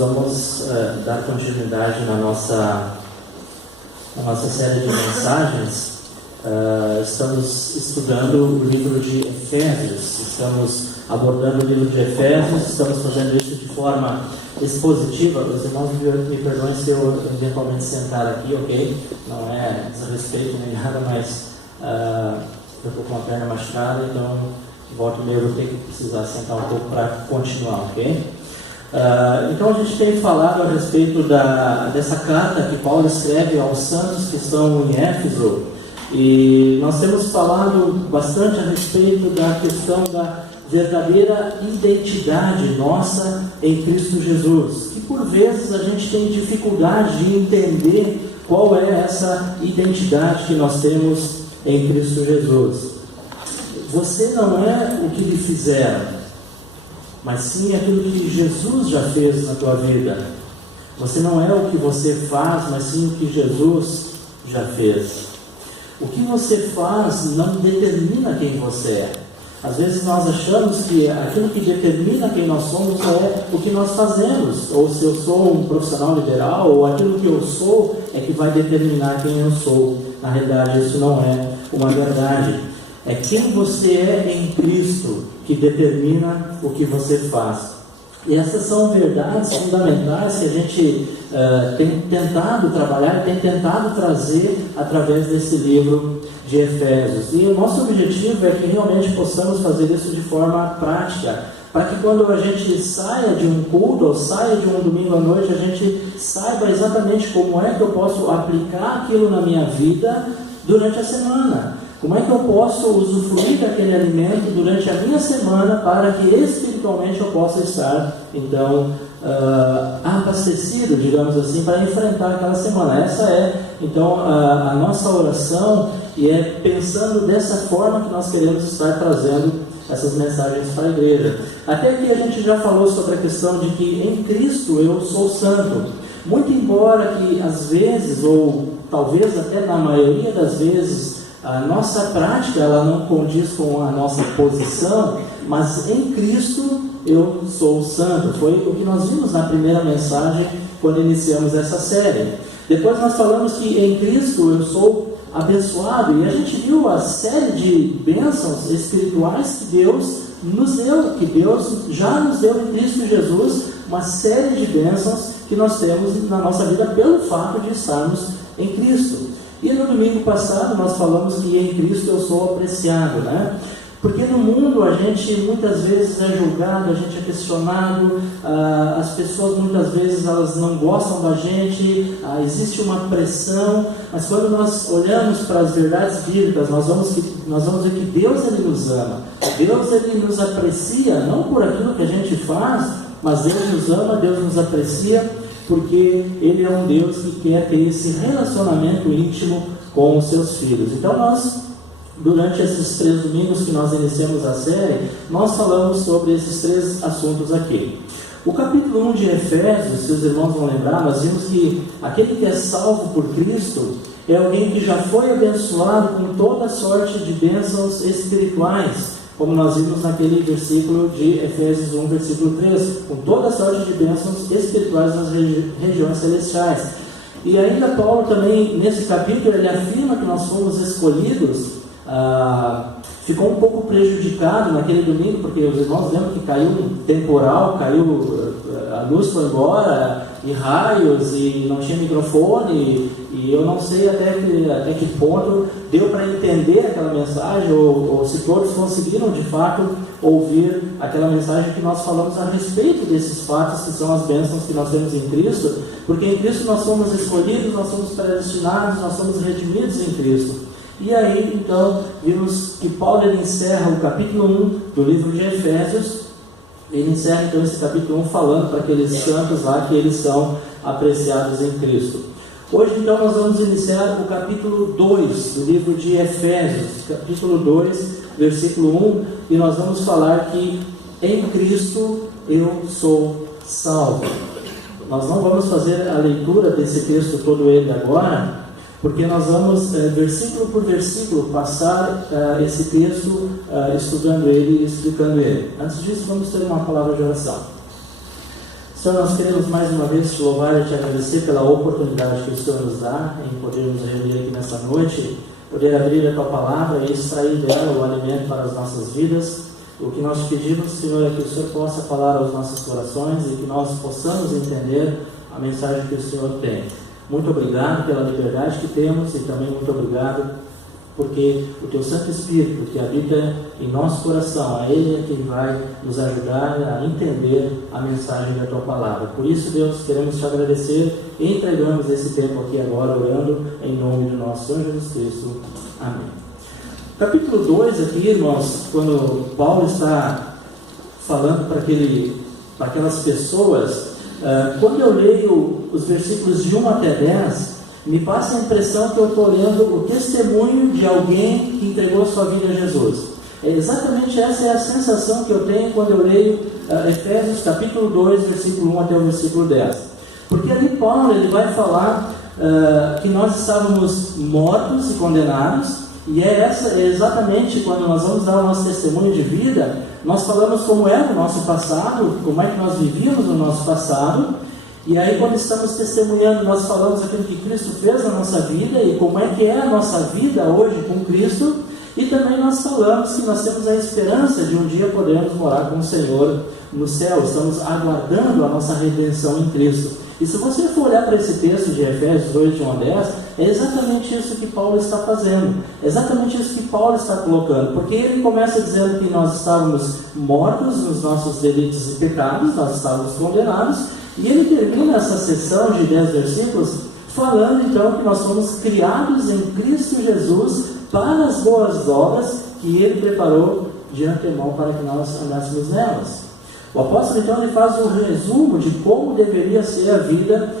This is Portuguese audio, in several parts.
vamos dar continuidade na nossa série de mensagens. Estamos estudando o livro de Efésios, estamos abordando o livro de Efésios, estamos fazendo isso de forma expositiva. Os irmãos me perdoem se eu eventualmente sentar aqui, ok? Não é desrespeito nem nada, mas eu estou com a perna machucada, então volta e meia eu vou ter que precisar sentar um pouco para continuar, ok? Então a gente tem falado a respeito dessa carta que Paulo escreve aos santos que estão em Éfeso, e nós temos falado bastante a respeito da questão da verdadeira identidade nossa em Cristo Jesus, que por vezes a gente tem dificuldade de entender qual é essa identidade que nós temos em Cristo Jesus. Você não é o que lhe fizeram, mas sim aquilo que Jesus já fez na tua vida. Você não é o que você faz, mas sim o que Jesus já fez. O que você faz não determina quem você é. Às vezes nós achamos que aquilo que determina quem nós somos é o que nós fazemos, ou se eu sou um profissional liberal, ou aquilo que eu sou é que vai determinar quem eu sou. Na realidade, isso não é uma verdade. É quem você é em Cristo que determina o que você faz. E essas são verdades fundamentais que a gente tem tentado trabalhar, tem tentado trazer através desse livro de Efésios. E o nosso objetivo é que realmente possamos fazer isso de forma prática, para que quando a gente saia de um culto ou saia de um domingo à noite, a gente saiba exatamente como é que eu posso aplicar aquilo na minha vida durante a semana. Como é que eu posso usufruir daquele alimento durante a minha semana para que espiritualmente eu possa estar, então, abastecido, digamos assim, para enfrentar aquela semana. Essa é, então, a nossa oração, e é pensando dessa forma que nós queremos estar trazendo essas mensagens para a igreja. Até aqui a gente já falou sobre a questão de que em Cristo eu sou santo. Muito embora que às vezes, ou talvez até na maioria das vezes, a nossa prática ela não condiz com a nossa posição, mas em Cristo eu sou santo. Foi o que nós vimos na primeira mensagem quando iniciamos essa série. Depois nós falamos que em Cristo eu sou abençoado, e a gente viu a série de bênçãos espirituais que Deus nos deu, que Deus já nos deu em Cristo Jesus, uma série de bênçãos que nós temos na nossa vida pelo fato de estarmos em Cristo. E no domingo passado nós falamos que em Cristo eu sou apreciado, né? Porque no mundo a gente muitas vezes é julgado, a gente é questionado, as pessoas muitas vezes elas não gostam da gente, existe uma pressão, mas quando nós olhamos para as verdades bíblicas, nós vamos ver que Deus ele nos ama, Deus ele nos aprecia, não por aquilo que a gente faz, mas Deus nos ama, Deus nos aprecia, porque Ele é um Deus que quer ter esse relacionamento íntimo com os seus filhos. Então nós, durante esses 3 domingos que nós iniciamos a série, nós falamos sobre esses 3 assuntos aqui. O capítulo 1 de Efésios, se os irmãos vão lembrar, nós vimos que aquele que é salvo por Cristo é alguém que já foi abençoado com toda sorte de bênçãos espirituais, como nós vimos naquele versículo de Efésios 1, versículo 3, com toda sorte de bênçãos espirituais nas regiões celestiais. E ainda Paulo também, nesse capítulo, ele afirma que nós fomos escolhidos. Ficou um pouco prejudicado naquele domingo, porque os irmãos lembram que caiu um temporal, a luz foi embora, e raios, e não tinha microfone, e eu não sei até que ponto deu para entender aquela mensagem, ou se todos conseguiram de fato ouvir aquela mensagem que nós falamos a respeito desses fatos que são as bênçãos que nós temos em Cristo, porque em Cristo nós somos escolhidos, nós somos predestinados, nós somos redimidos em Cristo. E aí, então, vimos que Paulo ele encerra o capítulo 1 do livro de Efésios. Ele encerra, então, esse capítulo 1 falando para aqueles santos lá que eles são apreciados em Cristo. Hoje, então, nós vamos iniciar o capítulo 2 do livro de Efésios, capítulo 2, versículo 1, e nós vamos falar que em Cristo eu sou salvo. Nós não vamos fazer a leitura desse texto todo ele agora, porque nós vamos, versículo por versículo, passar esse texto, estudando ele e explicando ele. Antes disso, vamos ter uma palavra de oração. Senhor, nós queremos mais uma vez te louvar e te agradecer pela oportunidade que o Senhor nos dá em podermos reunir aqui nessa noite, poder abrir a Tua Palavra e extrair dela o alimento para as nossas vidas. O que nós te pedimos, Senhor, é que o Senhor possa falar aos nossos corações e que nós possamos entender a mensagem que o Senhor tem. Muito obrigado pela liberdade que temos e também muito obrigado porque o Teu Santo Espírito que habita em nosso coração, é Ele quem vai nos ajudar a entender a mensagem da Tua Palavra. Por isso, Deus, queremos Te agradecer e entregamos esse tempo aqui agora, orando em nome de nosso Senhor Jesus Cristo. Amém. Capítulo 2 aqui, irmãos, quando Paulo está falando para aquelas pessoas, quando eu leio os versículos de 1 até 10, me passa a impressão que eu estou lendo o testemunho de alguém que entregou sua vida a Jesus. Exatamente essa é a sensação que eu tenho quando eu leio Efésios capítulo 2, versículo 1 até o versículo 10. Porque ali Paulo ele vai falar que nós estávamos mortos e condenados, e é exatamente quando nós vamos dar o nosso testemunho de vida, nós falamos como era o nosso passado, como é que nós vivíamos no nosso passado. E aí, quando estamos testemunhando, nós falamos aquilo que Cristo fez na nossa vida e como é que é a nossa vida hoje com Cristo. E também nós falamos que nós temos a esperança de um dia podermos morar com o Senhor no céu. Estamos aguardando a nossa redenção em Cristo. E se você for olhar para esse texto de Efésios 2, de 1 a 10, é exatamente isso que Paulo está fazendo. É exatamente isso que Paulo está colocando. Porque ele começa dizendo que nós estávamos mortos nos nossos delitos e pecados, nós estávamos condenados. E ele termina essa sessão de 10 versículos falando então que nós fomos criados em Cristo Jesus para as boas obras que Ele preparou de antemão para que nós andássemos nelas. O apóstolo então ele faz um resumo de como deveria ser a vida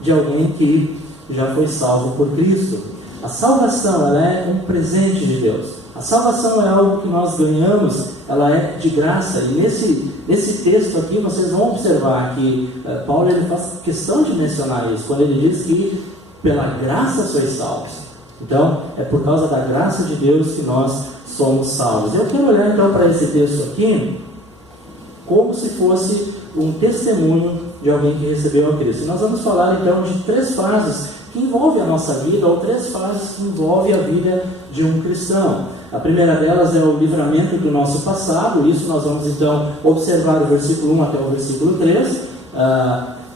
de alguém que já foi salvo por Cristo. A salvação ela é um presente de Deus. A salvação é algo que nós ganhamos, ela é de graça. E nesse texto aqui vocês vão observar que Paulo ele faz questão de mencionar isso, quando ele diz que pela graça sois salvos. Então, é por causa da graça de Deus que nós somos salvos. Eu quero olhar então para esse texto aqui como se fosse um testemunho de alguém que recebeu a Cristo. E nós vamos falar então de 3 fases que envolvem a nossa vida, ou 3 fases que envolvem a vida de um cristão. A primeira delas é o livramento do nosso passado. Isso nós vamos então observar o versículo 1 até o versículo 3.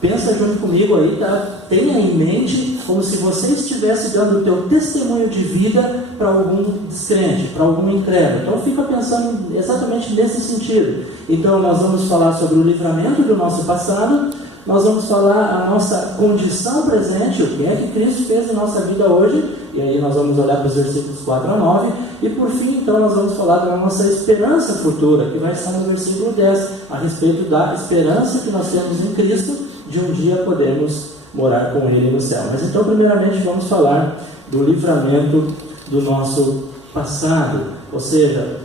Pensa junto comigo aí, tá? Tenha em mente como se você estivesse dando o teu testemunho de vida para algum descrente, para algum incrédulo. Então fica pensando exatamente nesse sentido. Então nós vamos falar sobre o livramento do nosso passado, nós vamos falar a nossa condição presente, o que é que Cristo fez em nossa vida hoje, e aí nós vamos olhar para os versículos 4 a 9, e por fim então nós vamos falar da nossa esperança futura, que vai estar no versículo 10, a respeito da esperança que nós temos em Cristo, de um dia podermos morar com Ele no céu. Mas então primeiramente vamos falar do livramento do nosso passado, ou seja,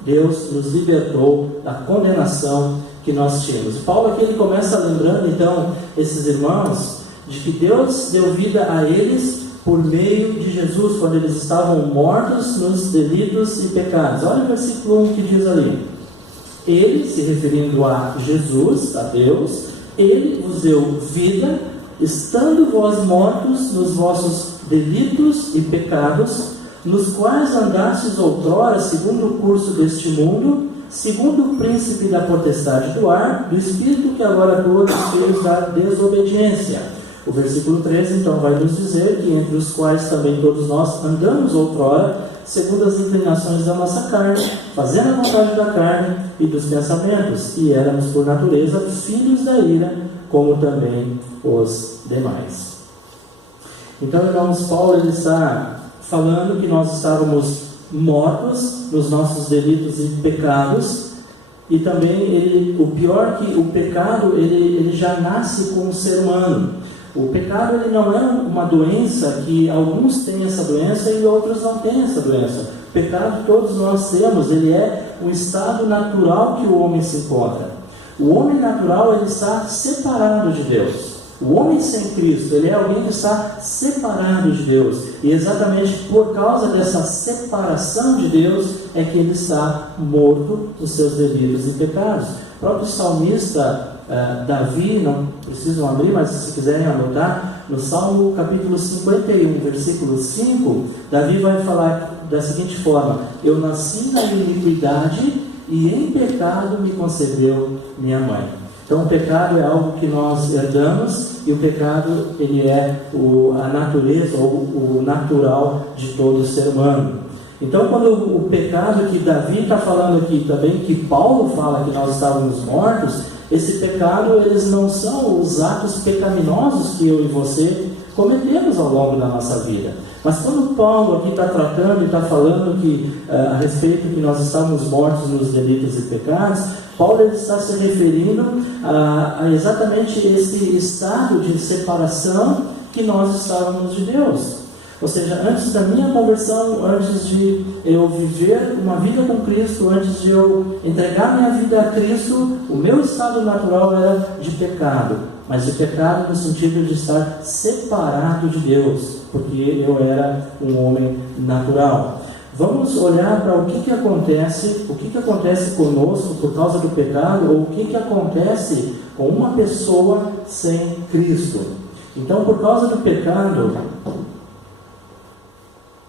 Deus nos libertou da condenação que nós tínhamos. Paulo aqui ele começa lembrando então esses irmãos de que Deus deu vida a eles por meio de Jesus, quando eles estavam mortos nos delitos e pecados. Olha o versículo 1 que diz ali: Ele, se referindo a Jesus, a Deus, Ele vos deu vida, estando vós mortos nos vossos delitos e pecados, nos quais andastes outrora segundo o curso deste mundo, segundo o príncipe da potestade do ar, do espírito que agora atua nos filhos da desobediência. O versículo 13 então vai nos dizer que entre os quais também todos nós andamos outrora, segundo as inclinações da nossa carne, fazendo a vontade da carne e dos pensamentos, e éramos por natureza filhos da ira, como também os demais. Então, irmãos, Paulo ele está falando que nós estávamos mortos nos nossos delitos e pecados, e também o pior que o pecado ele já nasce com o ser humano. O pecado ele não é uma doença que alguns têm essa doença e outros não têm essa doença. O pecado todos nós temos, ele é um estado natural que o homem se encontra. O homem natural ele está separado de Deus. O homem sem Cristo, ele é alguém que está separado de Deus. E exatamente por causa dessa separação de Deus é que ele está morto nos seus delitos e pecados. O próprio salmista Davi, não precisam abrir, mas se quiserem anotar, no Salmo capítulo 51, versículo 5, Davi vai falar da seguinte forma: eu nasci na iniquidade e em pecado me concebeu minha mãe. Então o pecado é algo que nós herdamos, e o pecado ele é a natureza ou o natural de todo ser humano. Então quando o pecado que Davi está falando aqui também, que Paulo fala que nós estávamos mortos, esse pecado eles não são os atos pecaminosos que eu e você cometemos ao longo da nossa vida. Mas quando Paulo aqui está tratando e está falando que, a respeito que nós estamos mortos nos delitos e pecados, Paulo ele está se referindo a exatamente esse estado de separação que nós estávamos de Deus. Ou seja, antes da minha conversão, antes de eu viver uma vida com Cristo, antes de eu entregar minha vida a Cristo, o meu estado natural era de pecado. Mas de pecado no sentido de estar separado de Deus, porque eu era um homem natural. Vamos olhar para o que acontece conosco por causa do pecado, ou o que acontece com uma pessoa sem Cristo. Então, por causa do pecado,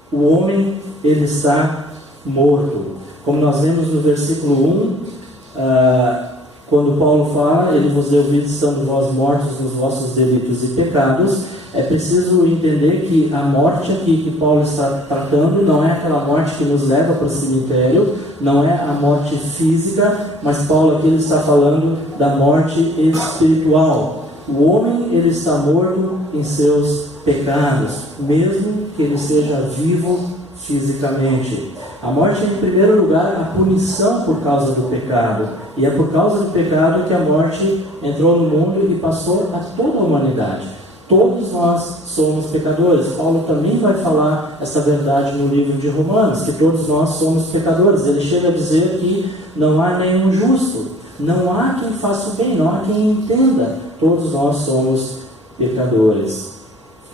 o homem ele está morto. Como nós vemos no versículo 1, quando Paulo fala, ele vos deu vida estando vós mortos nos vossos delitos e pecados. É preciso entender que a morte aqui que Paulo está tratando não é aquela morte que nos leva para o cemitério, não é a morte física, mas Paulo aqui ele está falando da morte espiritual. O homem ele está morto em seus pecados, mesmo que ele seja vivo fisicamente. A morte é, em primeiro lugar, a punição por causa do pecado. E é por causa do pecado que a morte entrou no mundo e passou a toda a humanidade. Todos nós somos pecadores. Paulo também vai falar essa verdade no livro de Romanos, que todos nós somos pecadores. Ele chega a dizer que não há nenhum justo, não há quem faça o bem, não há quem entenda. Todos nós somos pecadores.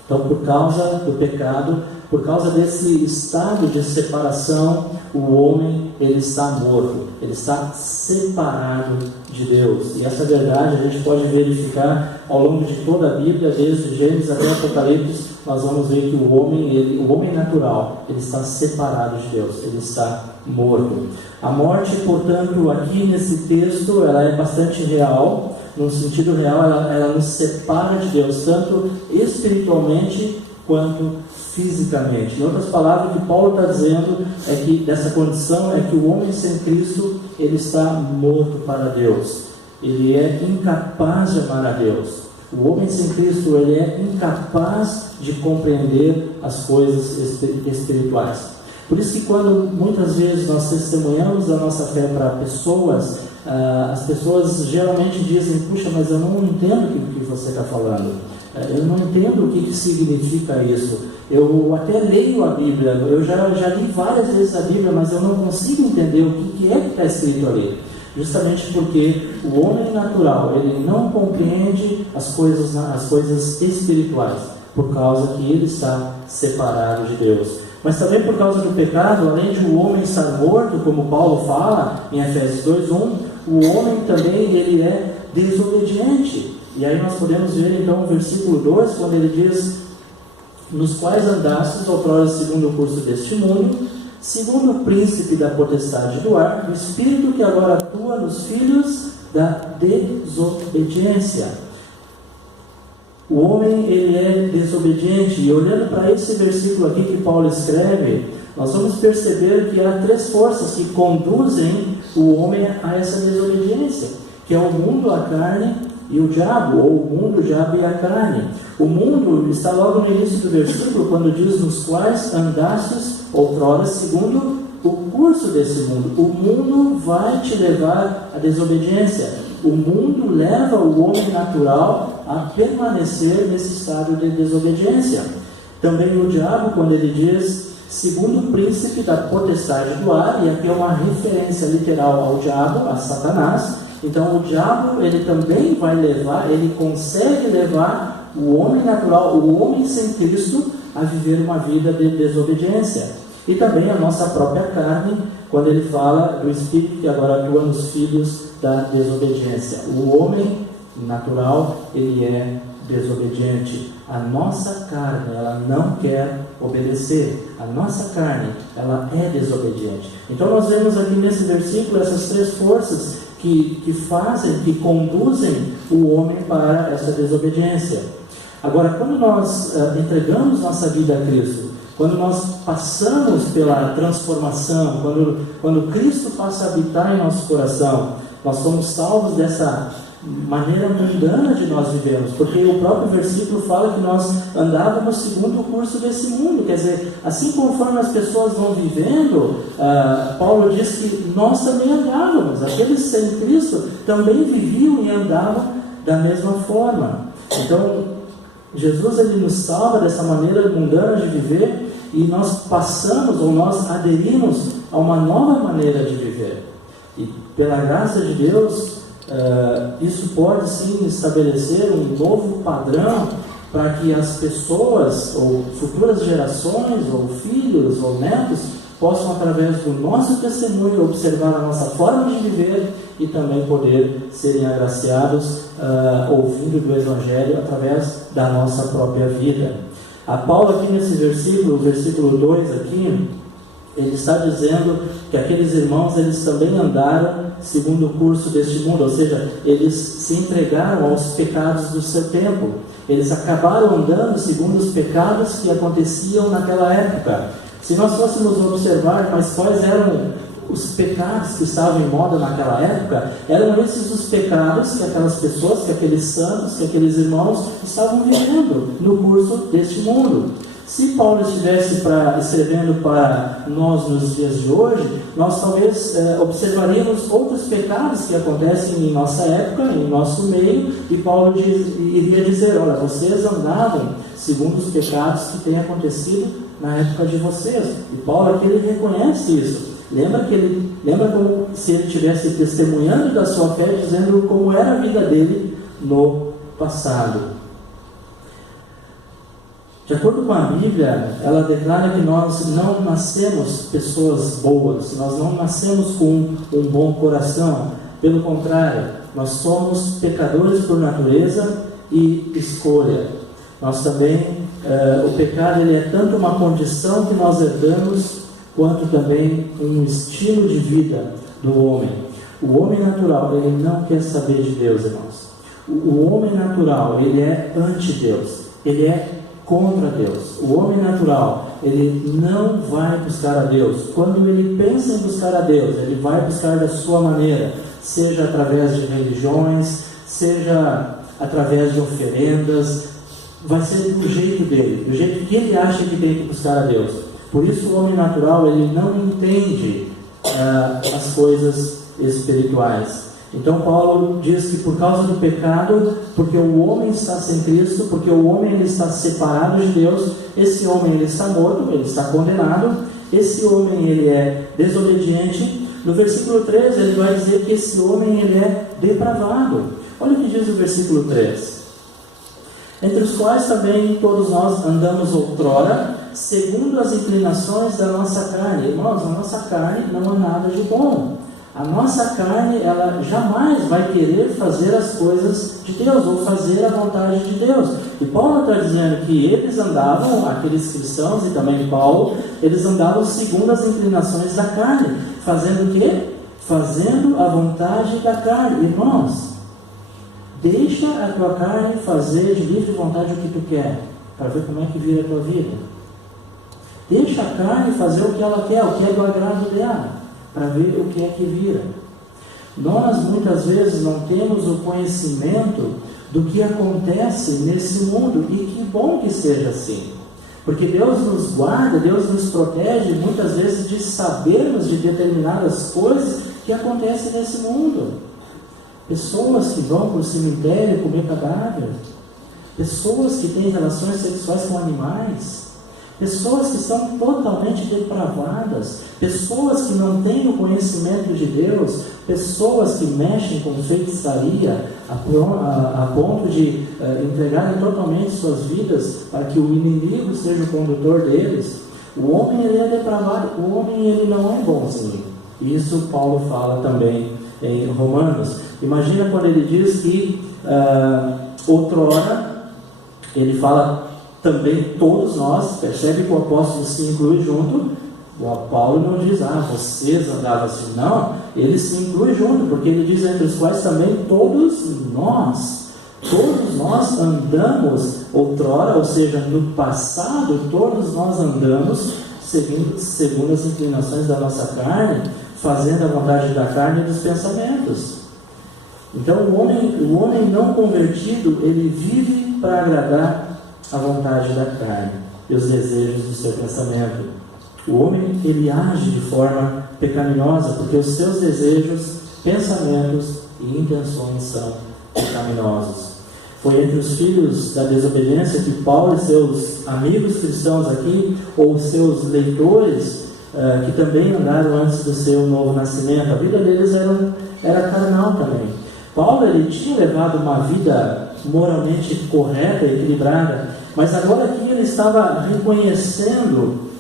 Então, por causa do pecado, por causa desse estado de separação, o homem ele está morto, ele está separado de Deus. E essa verdade a gente pode verificar ao longo de toda a Bíblia, desde Gênesis até Apocalipse. Nós vamos ver que o homem natural, ele está separado de Deus, ele está morto. A morte, portanto, aqui nesse texto, ela é bastante real. No sentido real, ela nos separa de Deus, tanto espiritualmente quanto fisicamente. Em outras palavras, o que Paulo está dizendo é que dessa condição é que o homem sem Cristo, ele está morto para Deus. Ele é incapaz de amar a Deus. O homem sem Cristo, ele é incapaz de compreender as coisas espirituais. Por isso que quando muitas vezes nós testemunhamos a nossa fé para pessoas, as pessoas geralmente dizem: puxa, mas eu não entendo o que você está falando, eu não entendo o que significa isso, eu até leio a Bíblia, eu já li várias vezes a Bíblia, mas eu não consigo entender o que é que está escrito ali. Justamente porque o homem natural, ele não compreende as coisas espirituais, por causa que ele está separado de Deus. Mas também por causa do pecado, além de o homem estar morto, como Paulo fala em Efésios 2:1, o homem também ele é desobediente. E aí nós podemos ver então o versículo 2, quando ele diz: nos quais andastes outrora segundo o curso deste mundo, segundo o príncipe da potestade do ar, o espírito que agora atua nos filhos da desobediência. O homem ele é desobediente, e olhando para esse versículo aqui que Paulo escreve, nós vamos perceber que há três forças que conduzem o homem a essa desobediência, que é o mundo, a carne e o diabo, ou o mundo, o diabo e a carne. O mundo está logo no início do versículo, quando diz: nos quais andastes outrora segundo o curso desse mundo. O mundo vai te levar à desobediência. O mundo leva o homem natural a permanecer nesse estado de desobediência. Também o diabo, quando ele diz segundo o príncipe da potestade do ar, e aqui é uma referência literal ao diabo, a Satanás. Então o diabo, ele também vai levar, ele consegue levar o homem natural, o homem sem Cristo, a viver uma vida de desobediência. E também a nossa própria carne, quando ele fala do Espírito que agora atua nos filhos da desobediência. O homem natural, ele é desobediente. A nossa carne, ela não quer obedecer. A nossa carne, ela é desobediente. Então nós vemos aqui nesse versículo essas três forças que fazem, que conduzem o homem para essa desobediência. Agora, quando nós entregamos nossa vida a Cristo, quando nós passamos pela transformação, quando Cristo passa a habitar em nosso coração, nós somos salvos dessa maneira mundana de nós vivemos, porque o próprio versículo fala que nós andávamos segundo o curso desse mundo. Quer dizer, assim conforme as pessoas vão vivendo, Paulo diz que nós também andávamos, aqueles sem Cristo também viviam e andavam da mesma forma. Então Jesus, ele nos salva dessa maneira mundana de viver, e nós passamos, ou nós aderimos a uma nova maneira de viver. E pela graça de Deus, isso pode sim estabelecer um novo padrão para que as pessoas, ou futuras gerações, ou filhos, ou netos, possam, através do nosso testemunho, observar a nossa forma de viver e também poder serem agraciados ouvindo do Evangelho através da nossa própria vida. A Paulo aqui nesse versículo, o versículo 2 aqui, ele está dizendo que aqueles irmãos, eles também andaram segundo o curso deste mundo, ou seja, eles se entregaram aos pecados do seu tempo. Eles acabaram andando segundo os pecados que aconteciam naquela época. Se nós fôssemos observar, mas quais eram os pecados que estavam em moda naquela época, eram esses os pecados que aquelas pessoas, que aqueles santos, que aqueles irmãos estavam vivendo no curso deste mundo. Se Paulo estivesse escrevendo para nós nos dias de hoje, nós talvez observaríamos outros pecados que acontecem em nossa época, em nosso meio, e Paulo iria dizer: olha, vocês andavam segundo os pecados que têm acontecido na época de vocês. E Paulo aqui, ele reconhece isso. Lembra como se ele estivesse testemunhando da sua fé, dizendo como era a vida dele no passado. De acordo com a Bíblia, ela declara que nós não nascemos pessoas boas, nós não nascemos com um bom coração. Pelo contrário, nós somos pecadores por natureza e escolha. Nós também, o pecado, ele é tanto uma condição que nós herdamos, quanto também um estilo de vida do homem. O homem natural, ele não quer saber de Deus, irmãos. O homem natural, ele é anti-Deus, ele é contra Deus. O homem natural, ele não vai buscar a Deus. Quando ele pensa em buscar a Deus, ele vai buscar da sua maneira, seja através de religiões, seja através de oferendas, vai ser do jeito dele, do jeito que ele acha que tem que buscar a Deus. Por isso o homem natural, ele não entende as coisas espirituais. Então Paulo diz que por causa do pecado, porque o homem está sem Cristo, porque o homem, ele está separado de Deus, esse homem, ele está morto, ele está condenado, esse homem, ele é desobediente. No versículo 3 ele vai dizer que esse homem, ele é depravado. Olha o que diz o versículo 3: entre os quais também todos nós andamos outrora, segundo as inclinações da nossa carne. Irmãos, a nossa carne não há nada de bom. A nossa carne, ela jamais vai querer fazer as coisas de Deus, ou fazer a vontade de Deus. E Paulo está dizendo que eles andavam, aqueles cristãos, e também Paulo, eles andavam segundo as inclinações da carne. Fazendo o quê? Fazendo a vontade da carne. Irmãos, deixa a tua carne fazer de livre vontade o que tu quer, para ver como é que vira a tua vida. Deixa a carne fazer o que ela quer, o que é do agrado dela, para ver o que é que vira. Nós muitas vezes não temos o conhecimento do que acontece nesse mundo, e que bom que seja assim, porque Deus nos guarda, Deus nos protege muitas vezes de sabermos de determinadas coisas que acontecem nesse mundo. Pessoas que vão para o cemitério comer cadáver, pessoas que têm relações sexuais com animais, pessoas que são totalmente depravadas, pessoas que não têm o conhecimento de Deus, pessoas que mexem com feitiçaria a ponto de entregarem totalmente suas vidas para que o inimigo seja o condutor deles. O homem, ele é depravado, o homem, ele não é bonzinho. Isso Paulo fala também em Romanos. Imagina quando ele diz que outrora, ele fala também todos nós, percebe que o apóstolo se inclui junto. O Paulo não diz, vocês andavam assim, não, ele se inclui junto, porque ele diz entre os quais também todos nós andamos outrora, ou seja, no passado, todos nós andamos segundo as inclinações da nossa carne, fazendo a vontade da carne e dos pensamentos. Então o homem não convertido, ele vive para agradar a vontade da carne e os desejos do seu pensamento. O homem, ele age de forma pecaminosa, porque os seus desejos, pensamentos e intenções são pecaminosos. Foi entre os filhos da desobediência que Paulo e seus amigos cristãos aqui, ou seus leitores, que também andaram antes do seu novo nascimento, a vida deles era carnal também. Paulo, ele tinha levado uma vida moralmente correta e equilibrada, mas agora aqui ele estava reconhecendo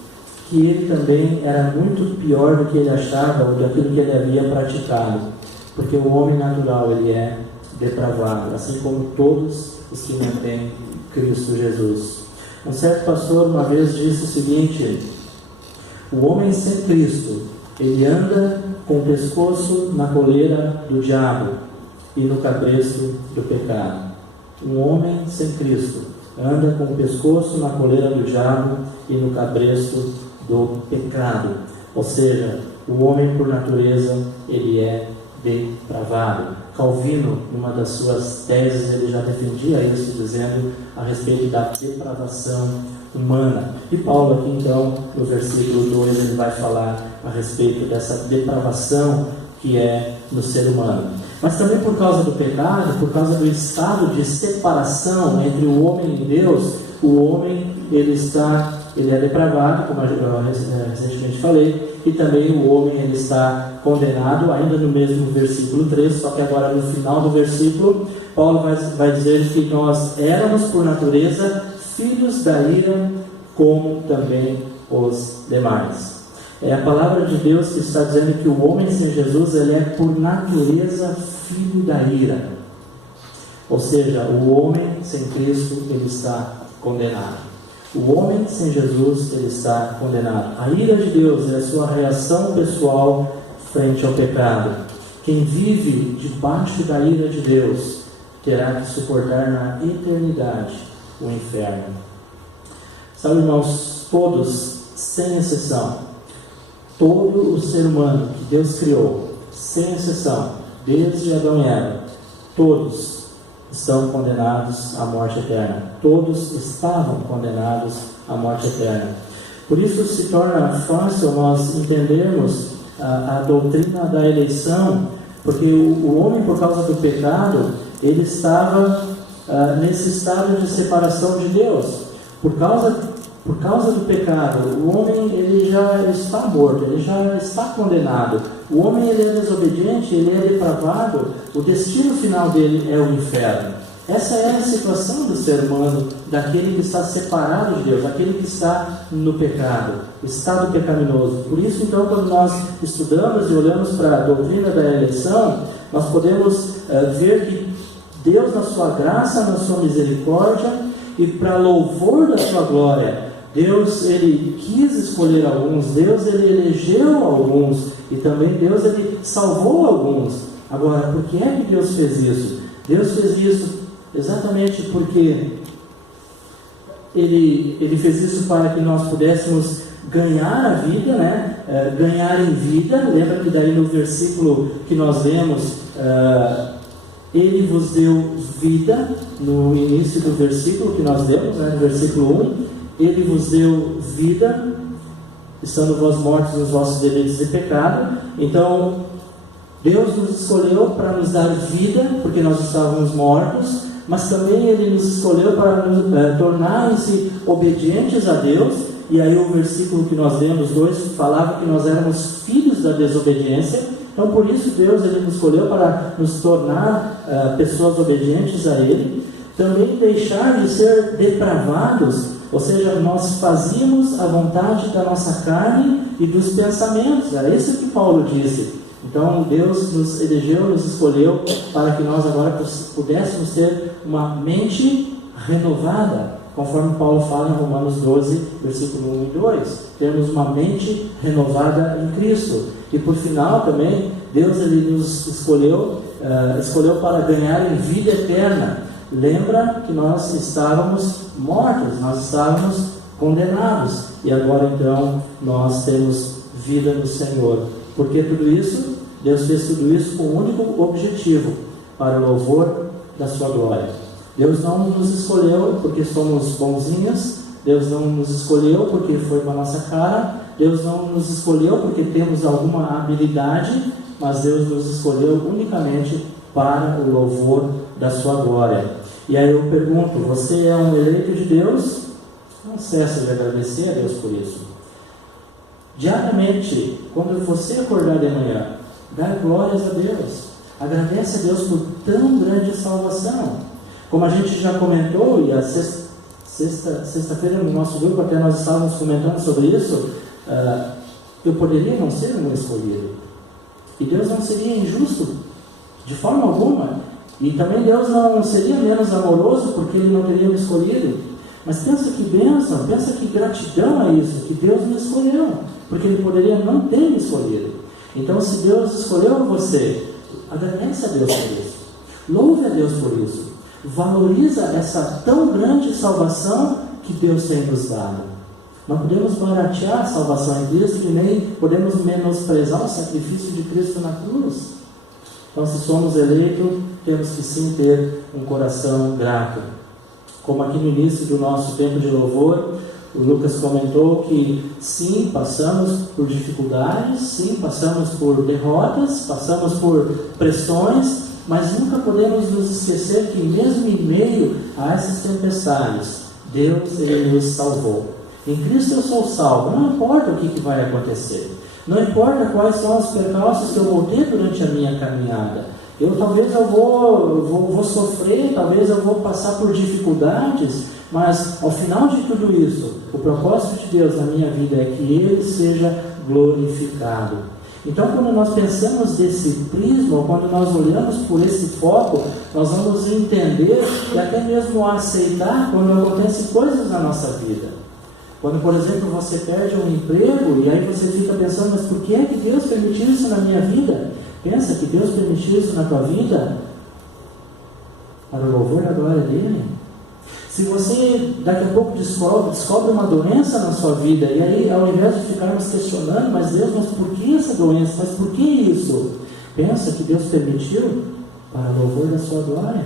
que ele também era muito pior do que ele achava ou daquilo que ele havia praticado, porque o homem natural, ele é depravado, assim como todos os que não têm Cristo Jesus. Um certo pastor uma vez disse o seguinte: o homem sem Cristo, ele anda com o pescoço na coleira do diabo e no cabresto do pecado. Um homem sem Cristo anda com o pescoço na coleira do diabo e no cabresto do pecado. Ou seja, o homem por natureza, ele é depravado. Calvino, numa das suas teses, ele já defendia isso, dizendo a respeito da depravação humana. E Paulo aqui então, no versículo 2, ele vai falar a respeito dessa depravação que é no ser humano. Mas também por causa do pecado, por causa do estado de separação entre o homem e Deus, o homem, ele é depravado, como eu recentemente falei, e também o homem, ele está condenado, ainda no mesmo versículo 3, só que agora no final do versículo, Paulo vai dizer que nós éramos por natureza filhos da ira, como também os demais. É a palavra de Deus que está dizendo que o homem sem Jesus, ele é por natureza filho da ira. Ou seja, o homem sem Cristo, ele está condenado. O homem sem Jesus, ele está condenado. A ira de Deus é a sua reação pessoal frente ao pecado. Quem vive debaixo da ira de Deus terá que suportar na eternidade o inferno. Sabe, irmãos, todos, sem exceção, todo o ser humano que Deus criou, sem exceção, desde Adão e Eva, todos estão condenados à morte eterna. Todos estavam condenados à morte eterna. Por isso se torna fácil nós entendermos a doutrina da eleição, porque o homem, por causa do pecado, ele estava nesse estado de separação de Deus. Por causa do pecado, o homem, ele já está morto, ele já está condenado. O homem, ele é desobediente, ele é depravado, o destino final dele é o inferno. Essa é a situação do ser humano, daquele que está separado de Deus, daquele que está no pecado, estado pecaminoso. Por isso, então, quando nós estudamos e olhamos para a doutrina da eleição, nós podemos ver que Deus, na sua graça, na sua misericórdia e para louvor da sua glória, Deus, ele quis escolher alguns, Deus, ele elegeu alguns, e também Deus, ele salvou alguns. Agora, por que é que Deus fez isso? Deus fez isso exatamente porque ele fez isso para que nós pudéssemos ganhar a vida, né? Ganhar em vida. Lembra que daí no versículo que nós lemos, ele vos deu vida, no início do versículo que nós lemos, né? No versículo 1, ele vos deu vida, estando vós mortos nos vossos delitos e pecado. Então, Deus nos escolheu para nos dar vida, porque nós estávamos mortos, mas também Ele nos escolheu para nos tornar-se obedientes a Deus. E aí o versículo que nós lemos, 2, falava que nós éramos filhos da desobediência. Então, por isso, Deus, Ele nos escolheu para nos tornar pessoas obedientes a Ele. Também deixar de ser depravados, ou seja, nós fazíamos a vontade da nossa carne e dos pensamentos. É isso que Paulo disse. Então Deus nos elegeu, nos escolheu para que nós agora pudéssemos ter uma mente renovada, conforme Paulo fala em Romanos 12, versículo 1 e 2. Temos uma mente renovada em Cristo. E por final também, Deus ele nos escolheu para ganhar em vida eterna. Lembra que nós estávamos mortos, nós estávamos condenados. E agora então nós temos vida no Senhor. Por que tudo isso? Deus fez tudo isso com um único objetivo, para o louvor da sua glória. Deus não nos escolheu porque somos bonzinhos, Deus não nos escolheu porque foi com a nossa cara, Deus não nos escolheu porque temos alguma habilidade, mas Deus nos escolheu unicamente para o louvor da sua glória. E aí eu pergunto, você é um eleito de Deus? Não cessa de agradecer a Deus por isso. Diariamente, quando você acordar de manhã, dá glórias a Deus. Agradece a Deus por tão grande salvação. Como a gente já comentou, e a sexta-feira no nosso grupo até nós estávamos comentando sobre isso, eu poderia não ser um escolhido. E Deus não seria injusto, de forma alguma. E também Deus não seria menos amoroso porque Ele não teria me escolhido. Mas pensa que bênção, pensa que gratidão a isso, que Deus me escolheu. Porque Ele poderia não ter me escolhido. Então, se Deus escolheu você, agradece a Deus por isso. Louve a Deus por isso. Valoriza essa tão grande salvação que Deus tem nos dado. Não podemos baratear a salvação em Cristo e nem podemos menosprezar o sacrifício de Cristo na cruz. Então, se somos eleitos, temos que sim ter um coração grato. Como aqui no início do nosso tempo de louvor, o Lucas comentou que sim, passamos por dificuldades, sim, passamos por derrotas, passamos por pressões, mas nunca podemos nos esquecer que mesmo em meio a essas tempestades, Deus ele nos salvou. Em Cristo eu sou salvo, não importa o que vai acontecer, não importa quais são os percalços que eu vou ter durante a minha caminhada. Talvez eu vou sofrer, talvez eu vou passar por dificuldades, mas ao final de tudo isso, o propósito de Deus na minha vida é que Ele seja glorificado. Então, quando nós pensamos desse prisma, ou quando nós olhamos por esse foco, nós vamos entender e até mesmo aceitar quando acontecem coisas na nossa vida. Quando, por exemplo, você perde um emprego e aí você fica pensando, mas por que é que Deus permitiu isso na minha vida? Pensa que Deus permitiu isso na tua vida para o louvor da glória dEle. Se você daqui a pouco descobre uma doença na sua vida, e aí ao invés de ficarmos questionando, mas por que essa doença? Mas por que isso? Pensa que Deus permitiu para o louvor da sua glória.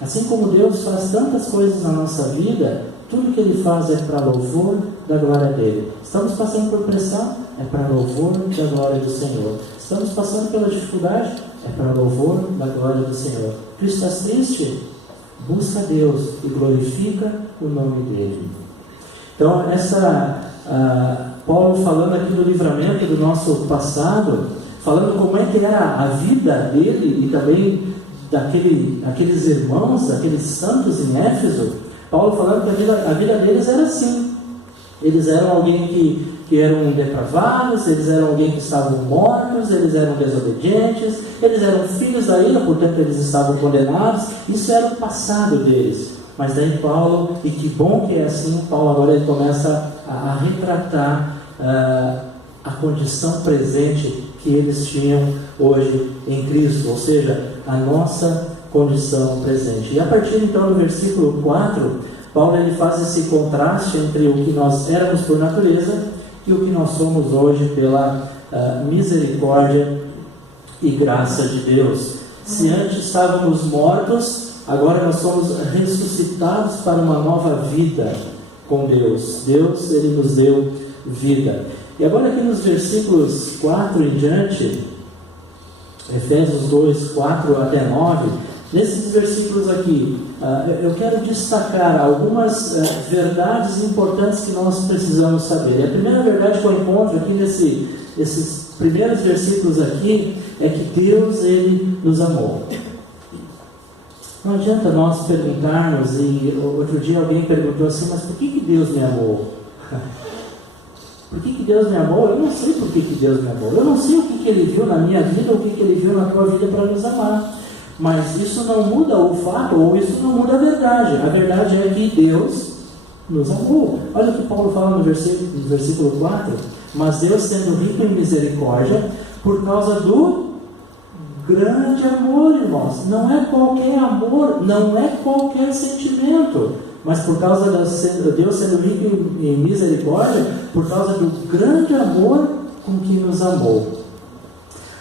Assim como Deus faz tantas coisas na nossa vida, tudo que Ele faz é para louvor da glória dEle. Estamos passando por pressão, é para louvor da glória do Senhor. Estamos passando pela dificuldade, é para louvor da glória do Senhor. Cristo está triste? Busca Deus e glorifica o nome dEle. Então, Paulo falando aqui do livramento do nosso passado, falando como é que era a vida dele e também daqueles irmãos, daqueles santos em Éfeso. Paulo falando que a vida deles era assim. Eles eram alguém que eram depravados, eles eram alguém que estavam mortos, eles eram desobedientes, eles eram filhos da ira, portanto eles estavam condenados. Isso era o passado deles. Mas daí Paulo, e que bom que é assim, Paulo agora ele começa a retratar a condição presente que eles tinham hoje em Cristo, ou seja, a nossa condição presente. E a partir então do versículo 4, Paulo ele faz esse contraste entre o que nós éramos por natureza e o que nós somos hoje pela misericórdia e graça de Deus. Se antes estávamos mortos, agora nós somos ressuscitados para uma nova vida com Deus. Deus ele nos deu vida. E agora aqui nos versículos 4 em diante, Efésios 2, 4 até 9, nesses versículos aqui, eu quero destacar algumas verdades importantes que nós precisamos saber. E a primeira verdade que eu encontro aqui nesses primeiros versículos aqui é que Deus ele nos amou. Não adianta nós perguntarmos, e outro dia alguém perguntou assim, mas por que Deus me amou? Por que Deus me amou? Eu não sei por que Deus me amou. Eu não sei o que Ele viu na minha vida ou o que Ele viu na tua vida para nos amar. Mas isso não muda o fato, ou isso não muda a verdade. A verdade é que Deus nos amou. Olha o que Paulo fala no versículo 4. Mas Deus, sendo rico em misericórdia, por causa do grande amor, irmãos. Não é qualquer amor, não é qualquer sentimento. Mas por causa de Deus sendo rico em misericórdia, por causa do grande amor com que nos amou.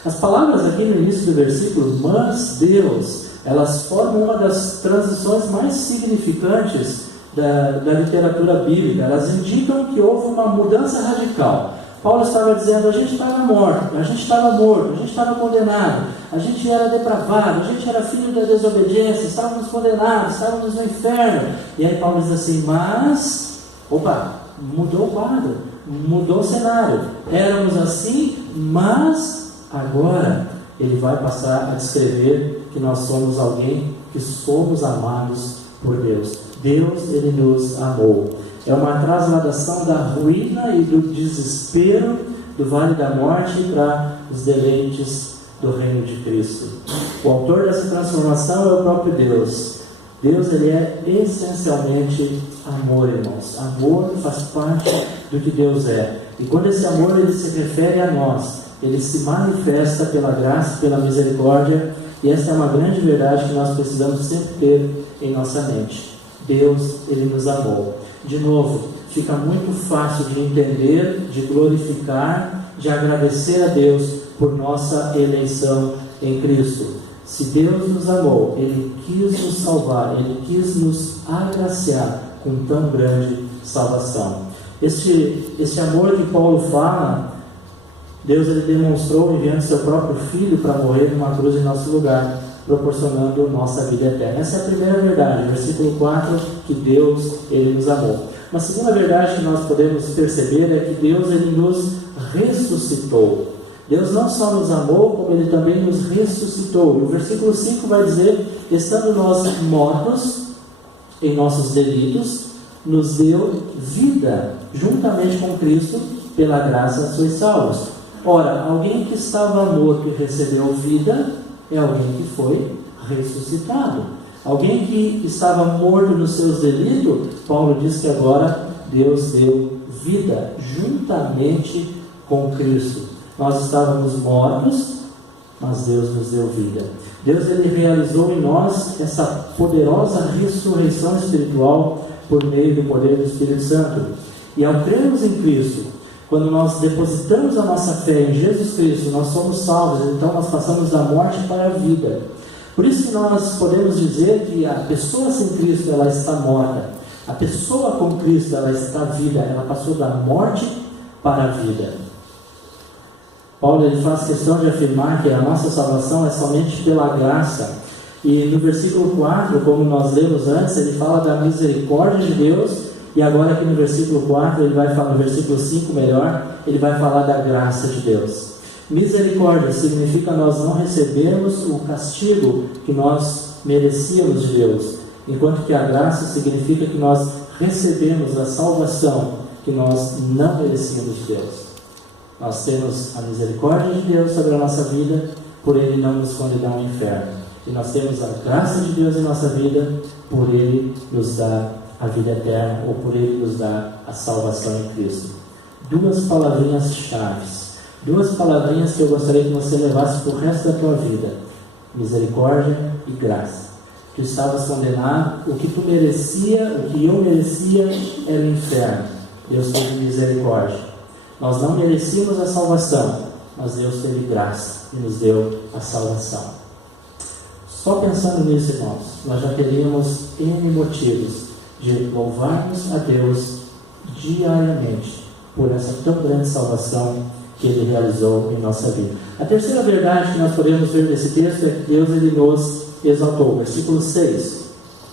As palavras aqui no início do versículo, mas Deus, elas formam uma das transições mais significantes da literatura bíblica. Elas indicam que houve uma mudança radical. Paulo estava dizendo, a gente estava morto, a gente estava condenado, a gente era depravado, a gente era filho da desobediência, estávamos condenados, estávamos no inferno. E aí Paulo diz assim, mas, mudou o quadro, mudou o cenário. Éramos assim, mas agora ele vai passar a descrever que nós somos alguém que somos amados por Deus. Deus, Ele nos amou. É uma trasladação da ruína e do desespero do vale da morte para os deleites do reino de Cristo. O autor dessa transformação é o próprio Deus. Deus, Ele é essencialmente amor, irmãos. Amor faz parte do que Deus é. E quando esse amor ele se refere a nós, ele se manifesta pela graça, pela misericórdia. E essa é uma grande verdade que nós precisamos sempre ter em nossa mente. Deus, Ele nos amou. De novo, fica muito fácil de entender, de glorificar, de agradecer a Deus por nossa eleição em Cristo. Se Deus nos amou, Ele quis nos salvar, Ele quis nos agraciar com tão grande salvação. Este amor que Paulo fala, Deus ele demonstrou enviando seu próprio Filho para morrer numa cruz em nosso lugar, proporcionando nossa vida eterna. Essa é a primeira verdade, versículo 4, que Deus ele nos amou. Uma segunda verdade que nós podemos perceber é que Deus ele nos ressuscitou. Deus não só nos amou, como Ele também nos ressuscitou. O versículo 5 vai dizer, estando nós mortos em nossos delitos, nos deu vida, juntamente com Cristo, pela graça sois salvos. Ora, alguém que estava morto e recebeu vida, é alguém que foi ressuscitado. Alguém que estava morto nos seus delitos, Paulo diz que agora Deus deu vida juntamente com Cristo. Nós estávamos mortos, mas Deus nos deu vida. Deus ele realizou em nós essa poderosa ressurreição espiritual por meio do poder do Espírito Santo. E ao crermos em Cristo, quando nós depositamos a nossa fé em Jesus Cristo, nós somos salvos, então nós passamos da morte para a vida. Por isso que nós podemos dizer que a pessoa sem Cristo, ela está morta. A pessoa com Cristo, ela está viva. Ela passou da morte para a vida. Paulo ele faz questão de afirmar que a nossa salvação é somente pela graça. E no versículo 4, como nós lemos antes, ele fala da misericórdia de Deus. E agora aqui no versículo 4, ele vai falar, no versículo 5 melhor, ele vai falar da graça de Deus. Misericórdia significa nós não recebermos o castigo que nós merecíamos de Deus, enquanto que a graça significa que nós recebemos a salvação que nós não merecíamos de Deus. Nós temos a misericórdia de Deus sobre a nossa vida, por Ele não nos condenar ao inferno. E nós temos a graça de Deus em nossa vida, por Ele nos dar a vida eterna, ou por Ele nos dar a salvação em Cristo. Duas palavrinhas chaves. Duas palavrinhas que eu gostaria que você levasse para o resto da tua vida: misericórdia e graça. Tu estavas condenado, o que tu merecia, o que eu merecia era o inferno. Deus teve misericórdia. Nós não merecíamos a salvação, mas Deus teve graça e nos deu a salvação. Só pensando nisso, irmãos, nós já teríamos N motivos de louvarmos a Deus diariamente por essa tão grande salvação que Ele realizou em nossa vida. A terceira verdade que nós podemos ver desse texto é que Deus ele nos exaltou. Versículo 6.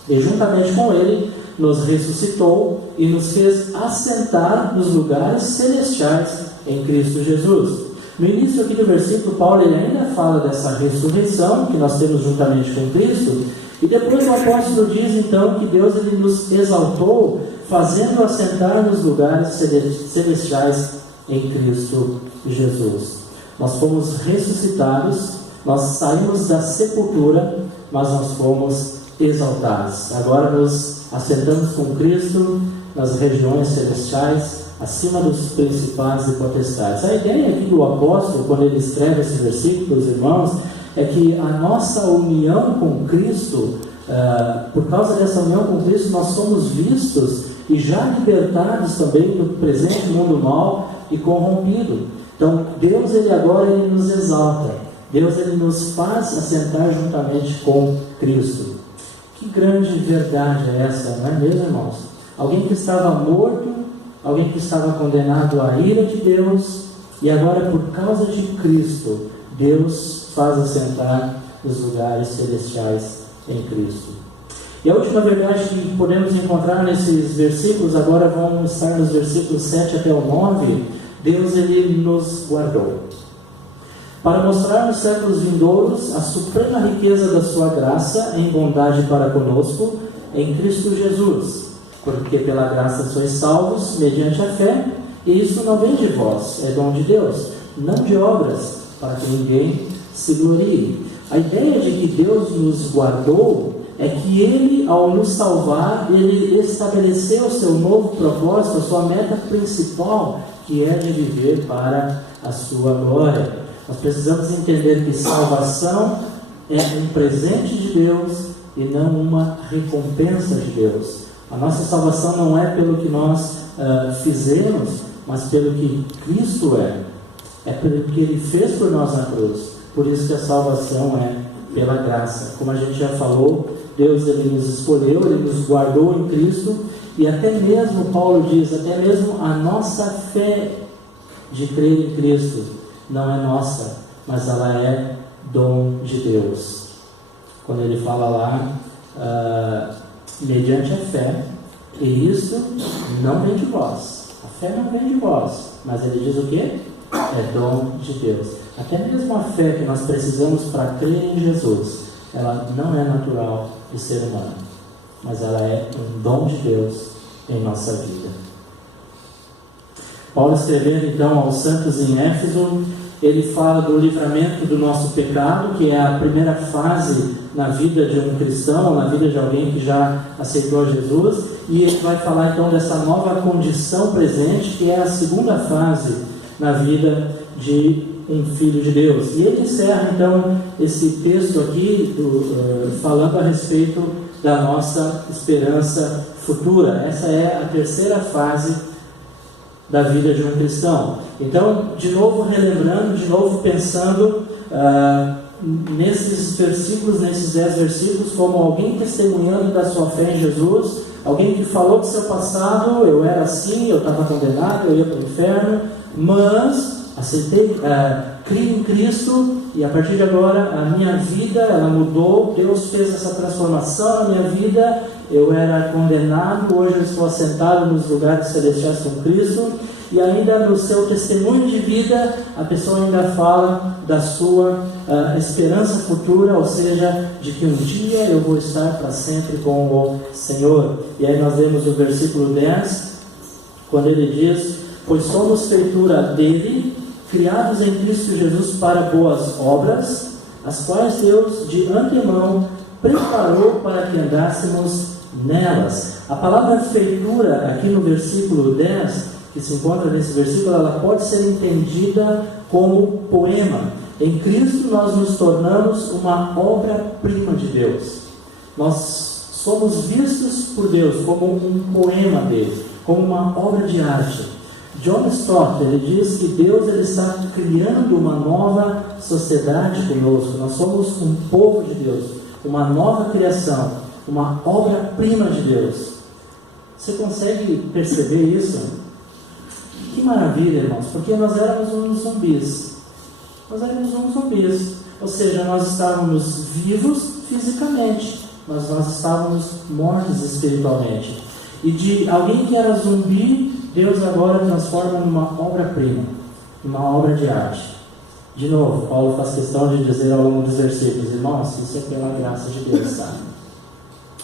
E juntamente com Ele nos ressuscitou e nos fez assentar nos lugares celestiais em Cristo Jesus. No início aqui do versículo, Paulo ele ainda fala dessa ressurreição que nós temos juntamente com Cristo. E depois o apóstolo diz então que Deus ele nos exaltou, fazendo assentar nos lugares celestiais em Cristo Jesus. Nós fomos ressuscitados, nós saímos da sepultura, mas nós fomos exaltados. Agora nos assentamos com Cristo nas regiões celestiais, acima dos principados e potestades. A ideia aqui do apóstolo, quando ele escreve esse versículo, irmãos, é que a nossa união com Cristo, por causa dessa união com Cristo, nós somos vistos e já libertados também do presente mundo mau e corrompido. Então, Deus, ele agora ele nos exalta. Deus, ele nos faz assentar juntamente com Cristo. Que grande verdade é essa, não é mesmo, irmãos? Alguém que estava morto, alguém que estava condenado à ira de Deus, e agora, por causa de Cristo, Deus faz assentar nos lugares celestiais em Cristo. E a última verdade que podemos encontrar nesses versículos, agora vão estar nos versículos 7 até o 9, Deus, ele nos guardou. Para mostrar nos séculos vindouros a suprema riqueza da sua graça em bondade para conosco, em Cristo Jesus. Porque pela graça sois salvos, mediante a fé, e isso não vem de vós, é dom de Deus, não de obras, para que ninguém se glorie. A ideia de que Deus nos guardou é que Ele, ao nos salvar, Ele estabeleceu o seu novo propósito, a sua meta principal, que é de viver para a sua glória. Nós precisamos entender que salvação é um presente de Deus e não uma recompensa de Deus. A nossa salvação não é pelo que nós fizemos, mas pelo que Cristo é. É pelo que Ele fez por nós na cruz. Por isso que a salvação é pela graça. Como a gente já falou, Deus, ele nos escolheu, Ele nos guardou em Cristo. E até mesmo, Paulo diz, até mesmo a nossa fé de crer em Cristo não é nossa, mas ela é dom de Deus. Quando ele fala lá, mediante a fé, e isso não vem de vós. A fé não vem de vós, mas ele diz o quê? É dom de Deus. Até mesmo a fé que nós precisamos para crer em Jesus, ela não é natural do ser humano, mas ela é um dom de Deus em nossa vida. Paulo, escrevendo então aos santos em Éfeso, ele fala do livramento do nosso pecado, que é a primeira fase na vida de um cristão, na vida de alguém que já aceitou Jesus, e ele vai falar então dessa nova condição presente, que é a segunda fase na vida de um filho de Deus. E ele encerra então esse texto aqui falando a respeito da nossa esperança futura. Essa é a terceira fase da vida de um cristão. Então, de novo relembrando, de novo pensando nesses versículos, nesses 10 versículos, como alguém testemunhando da sua fé em Jesus, alguém que falou do seu passado: eu era assim, eu estava condenado, eu ia para o inferno, mas aceitei, criei em Cristo, e a partir de agora a minha vida, ela mudou. Deus fez essa transformação na minha vida. Eu era condenado, hoje eu estou assentado nos lugares celestiais com Cristo. E ainda no seu testemunho de vida, a pessoa ainda fala da sua esperança futura, ou seja, de que um dia eu vou estar para sempre com o Senhor. E aí nós vemos o versículo 10, quando ele diz: pois somos feitura dele, criados em Cristo Jesus para boas obras, as quais Deus de antemão preparou para que andássemos nelas. A palavra feitura aqui no versículo 10, que se encontra nesse versículo, ela pode ser entendida como poema. Em Cristo nós nos tornamos uma obra-prima de Deus. Nós somos vistos por Deus como um poema dele, como uma obra de arte. John Stott, ele diz que Deus, ele está criando uma nova sociedade conosco. Nós somos um povo de Deus, uma nova criação, uma obra-prima de Deus. Você consegue perceber isso? Que maravilha, irmãos, porque nós éramos uns zumbis. Nós éramos uns zumbis, ou seja, nós estávamos vivos fisicamente, mas nós estávamos mortos espiritualmente. E de alguém que era zumbi, Deus agora transforma numa obra-prima, numa obra de arte. De novo, Paulo faz questão de dizer ao longo dos versículos: irmãos, isso é pela graça de Deus, tá?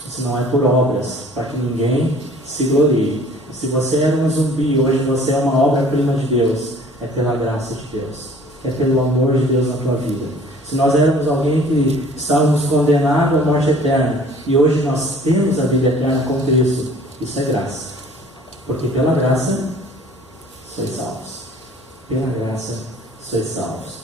Isso não é por obras, para que ninguém se glorie. Se você era um zumbi, hoje você é uma obra-prima de Deus. é pela graça de Deus, é pelo amor de Deus na tua vida. Se nós éramos alguém que estávamos condenados à morte eterna, e hoje nós temos a vida eterna com Cristo, isso é graça. Porque pela graça, sois salvos. Pela graça, sois salvos.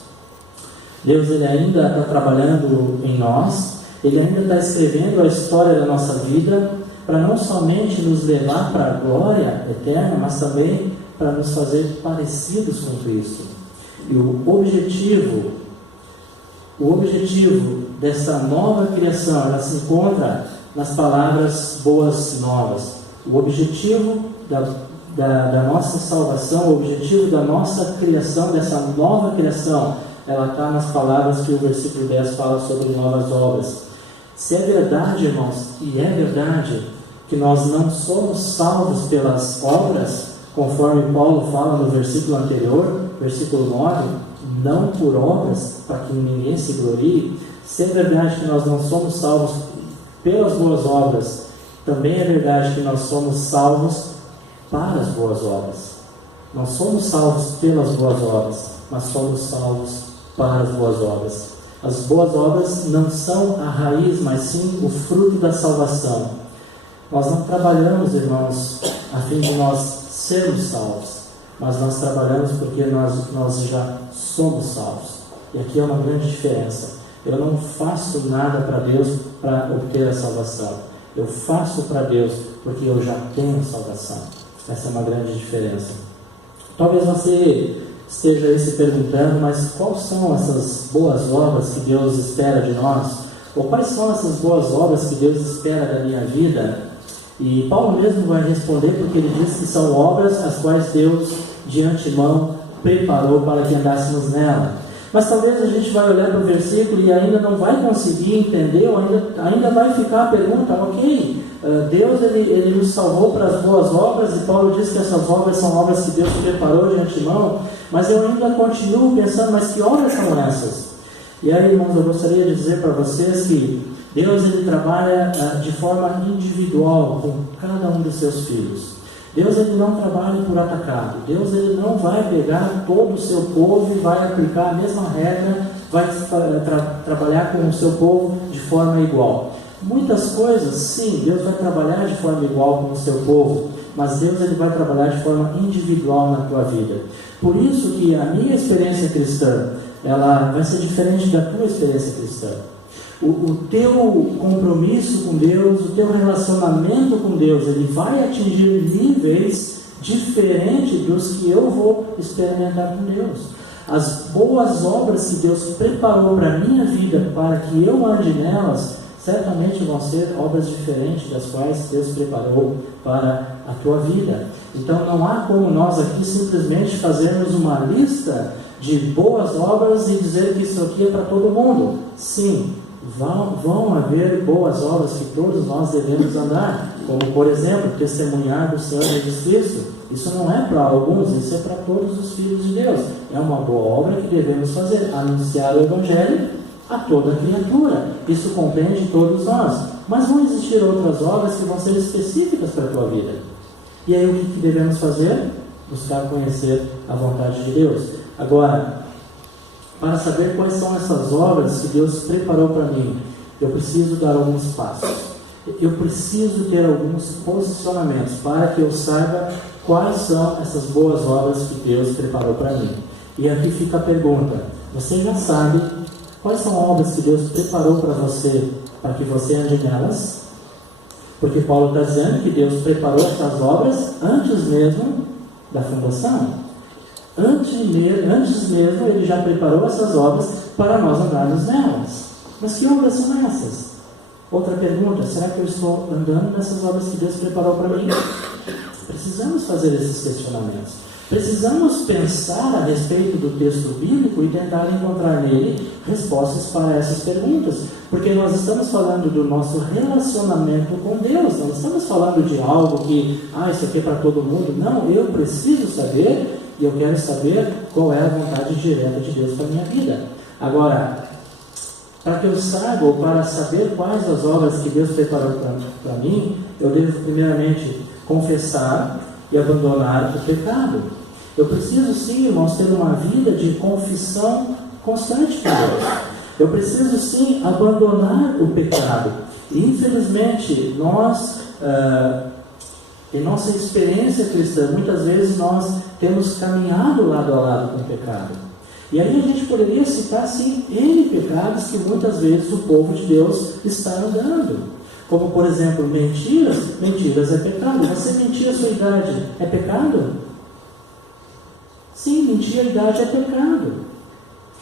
Deus, Ele ainda está trabalhando em nós, Ele ainda está escrevendo a história da nossa vida, para não somente nos levar para a glória eterna, mas também para nos fazer parecidos com Cristo. E o objetivo dessa nova criação, ela se encontra nas palavras boas novas. O objetivo da nossa salvação, o objetivo da nossa criação, dessa nova criação, ela está nas palavras que o versículo 10 fala sobre novas obras. Se é verdade, irmãos, e é verdade, que nós não somos salvos pelas obras, conforme Paulo fala no versículo anterior, versículo 9, não por obras, para que ninguém se glorie. Se é verdade que nós não somos salvos pelas boas obras, também é verdade que nós somos salvos para as boas obras. Não somos salvos pelas boas obras, mas somos salvos para as boas obras. As boas obras não são a raiz, mas sim o fruto da salvação. Nós não trabalhamos, irmãos, a fim de nós sermos salvos, mas nós trabalhamos porque nós já somos salvos. E aqui é uma grande diferença. Eu não faço nada para Deus para obter a salvação. Eu faço para Deus porque eu já tenho salvação. Essa é uma grande diferença. Talvez você esteja aí se perguntando, mas quais são essas boas obras que Deus espera de nós? Ou quais são essas boas obras que Deus espera da minha vida? E Paulo mesmo vai responder, porque ele diz que são obras as quais Deus de antemão preparou para que andássemos nela. Mas talvez a gente vai olhar para o versículo e ainda não vai conseguir entender, ou ainda vai ficar a pergunta, ok, Deus ele nos salvou para as boas obras, e Paulo diz que essas obras são obras que Deus preparou de antemão, mas eu ainda continuo pensando, mas que obras são essas? E aí, irmãos, eu gostaria de dizer para vocês que Deus ele trabalha de forma individual com cada um dos seus filhos. Deus ele não trabalha por atacado. Deus ele não vai pegar todo o seu povo e vai aplicar a mesma regra, vai trabalhar com o seu povo de forma igual. Muitas coisas, sim, Deus vai trabalhar de forma igual com o seu povo, mas Deus ele vai trabalhar de forma individual na tua vida. Por isso que a minha experiência cristã, ela vai ser diferente da tua experiência cristã. O teu compromisso com Deus, o teu relacionamento com Deus, ele vai atingir níveis diferentes dos que eu vou experimentar com Deus. As boas obras que Deus preparou para a minha vida, para que eu ande nelas, certamente vão ser obras diferentes das quais Deus preparou para a tua vida. Então não há como nós aqui simplesmente fazermos uma lista de boas obras e dizer que isso aqui é para todo mundo. Sim, vão haver boas obras que todos nós devemos andar, como por exemplo, testemunhar do sangue de Cristo. Isso não é para alguns, isso é para todos os filhos de Deus. É uma boa obra que devemos fazer, anunciar o Evangelho a toda criatura. Isso compreende todos nós. Mas vão existir outras obras que vão ser específicas para a tua vida. E aí o que devemos fazer? Buscar conhecer a vontade de Deus. Agora, para saber quais são essas obras que Deus preparou para mim, eu preciso dar alguns passos. Eu preciso ter alguns posicionamentos para que eu saiba quais são essas boas obras que Deus preparou para mim. E aqui fica a pergunta: você já sabe quais são obras que Deus preparou para você, para que você ande nelas? Porque Paulo está dizendo que Deus preparou essas obras antes mesmo da fundação. Antes mesmo Ele já preparou essas obras para nós andarmos nelas. Mas que obras são essas? Outra pergunta: será que eu estou andando nessas obras que Deus preparou para mim? Precisamos fazer esses questionamentos. Precisamos pensar a respeito do texto bíblico e tentar encontrar nele respostas para essas perguntas. Porque nós estamos falando do nosso relacionamento com Deus. Não estamos falando de algo que, isso aqui é para todo mundo. Não, eu preciso saber. E eu quero saber qual é a vontade direta de Deus para a minha vida. Agora, para que eu saiba, ou para saber quais as obras que Deus preparou para mim, eu devo primeiramente confessar e abandonar o pecado. Eu preciso sim, irmãos, ter uma vida de confissão constante com Deus. Eu preciso sim abandonar o pecado. E infelizmente, nós, em nossa experiência cristã, muitas vezes nós temos caminhado lado a lado com o pecado. E aí a gente poderia citar sim N pecados que muitas vezes o povo de Deus está andando. Como por exemplo, mentiras. Mentiras é pecado. Você mentir a sua idade é pecado? Sim, mentir a idade é pecado.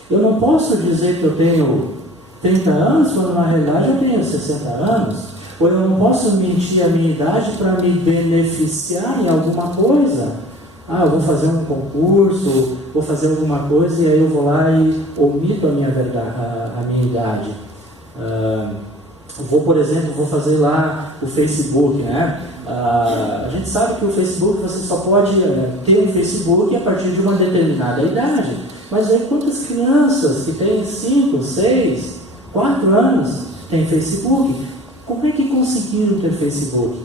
Eu não posso dizer que eu tenho 30 anos, quando na realidade eu tenho 60 anos. Ou eu não posso mentir a minha idade para me beneficiar em alguma coisa. Eu vou fazer um concurso, vou fazer alguma coisa e aí eu vou lá e omito a minha verdade, a minha idade. Por exemplo, vou fazer lá o Facebook, né? A gente sabe que o Facebook, você só pode ter um Facebook a partir de uma determinada idade. Mas aí quantas crianças que têm 5, 6, 4 anos têm Facebook? Como é que conseguiram ter Facebook?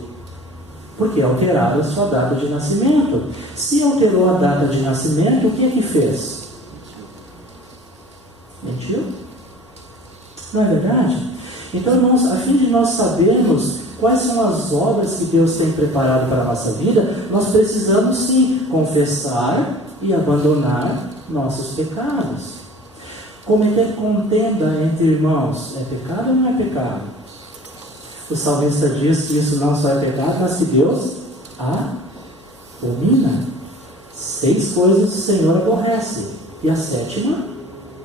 Porque alteraram a sua data de nascimento. Se alterou a data de nascimento, o que é que fez? Mentiu? Não é verdade? Então, irmãos, a fim de nós sabermos quais são as obras que Deus tem preparado para a nossa vida, nós precisamos sim confessar e abandonar nossos pecados. Cometer contenda entre irmãos é pecado ou não é pecado? O salmista diz que isso não só é pecado, mas que Deus abomina. 6 coisas o Senhor aborrece, e a 7ª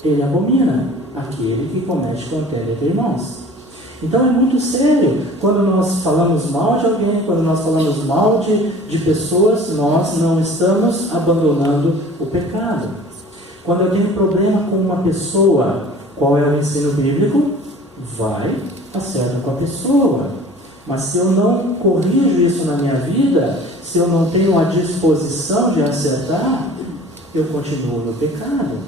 Ele abomina: aquele que comete contenda entre irmãos. Então é muito sério. Quando nós falamos mal de alguém, quando nós falamos mal de pessoas, nós não estamos abandonando o pecado. Quando eu tenho problema com uma pessoa, qual é o ensino bíblico? Vai, acerta com a pessoa. Mas se eu não corrijo isso na minha vida, se eu não tenho a disposição de acertar, eu continuo no pecado.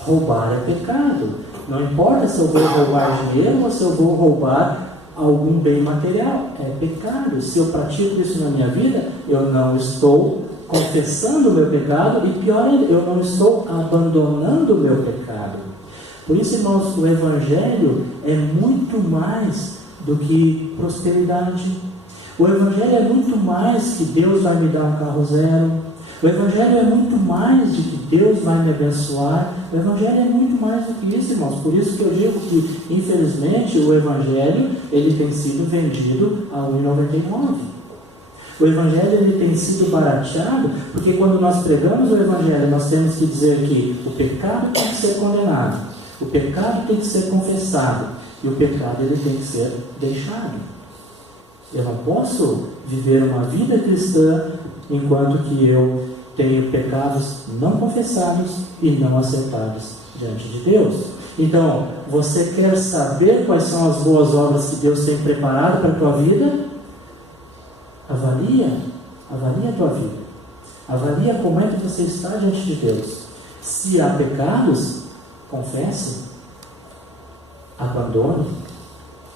Roubar é pecado. Não importa se eu vou roubar dinheiro ou se eu vou roubar algum bem material. É pecado. Se eu pratico isso na minha vida, eu não estou confessando o meu pecado e, pior ainda, eu não estou abandonando o meu pecado. Por isso, irmãos, o Evangelho é muito mais do que prosperidade. O Evangelho é muito mais que Deus vai me dar um carro zero. O Evangelho é muito mais de que Deus vai me abençoar. O Evangelho é muito mais do que isso, irmãos. Por isso que eu digo que, infelizmente, o Evangelho ele tem sido vendido a R$1,99. O Evangelho ele tem sido barateado, porque quando nós pregamos o Evangelho, nós temos que dizer que o pecado tem que ser condenado, o pecado tem que ser confessado, e o pecado ele tem que ser deixado. Eu não posso viver uma vida cristã enquanto que eu tenho pecados não confessados e não acertados diante de Deus. Então, você quer saber quais são as boas obras que Deus tem preparado para a tua vida? Avalia a tua vida. Avalia como é que você está diante de Deus. Se há pecados, confesse, abandone,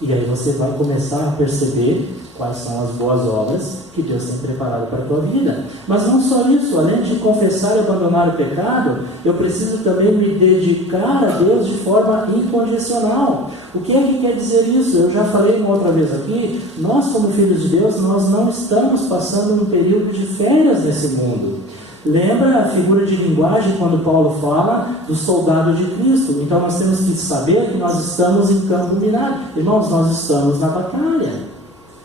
e aí você vai começar a perceber quais são as boas obras que Deus tem preparado para a tua vida. Mas não só isso, além de confessar e abandonar o pecado, eu preciso também me dedicar a Deus de forma incondicional. O que é que quer dizer isso? Eu já falei uma outra vez aqui, nós como filhos de Deus, nós não estamos passando um período de férias nesse mundo. Lembra a figura de linguagem quando Paulo fala do soldado de Cristo? Então nós temos que saber que nós estamos em campo minado. Irmãos, nós estamos na batalha.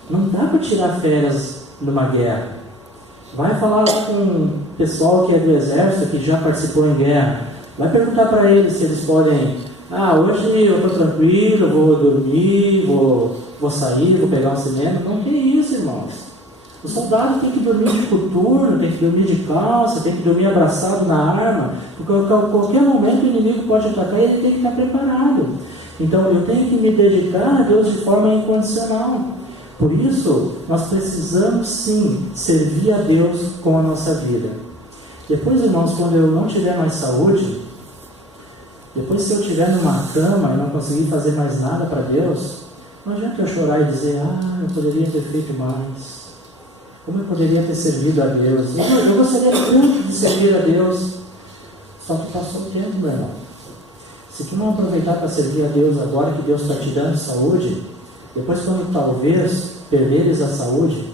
Não dá para tirar férias numa guerra. Vai falar lá com o pessoal que é do exército, que já participou em guerra. Vai perguntar para eles se eles podem... hoje eu estou tranquilo, vou dormir, vou sair, vou pegar um cinema. Não tem isso, irmãos. O soldado tem que dormir de coturno, tem que dormir de calça, tem que dormir abraçado na arma, porque a qualquer momento o inimigo pode atacar e ele tem que estar preparado. Então eu tenho que me dedicar a Deus de forma incondicional. Por isso, nós precisamos sim servir a Deus com a nossa vida. Depois, irmãos, quando eu não tiver mais saúde, depois se eu estiver numa cama e não conseguir fazer mais nada para Deus, não adianta eu chorar e dizer, eu poderia ter feito mais. Como eu poderia ter servido a Deus? Eu gostaria muito de servir a Deus. Só que passou o tempo, meu irmão. Se tu não aproveitar para servir a Deus agora que Deus está te dando saúde, depois quando talvez perderes a saúde,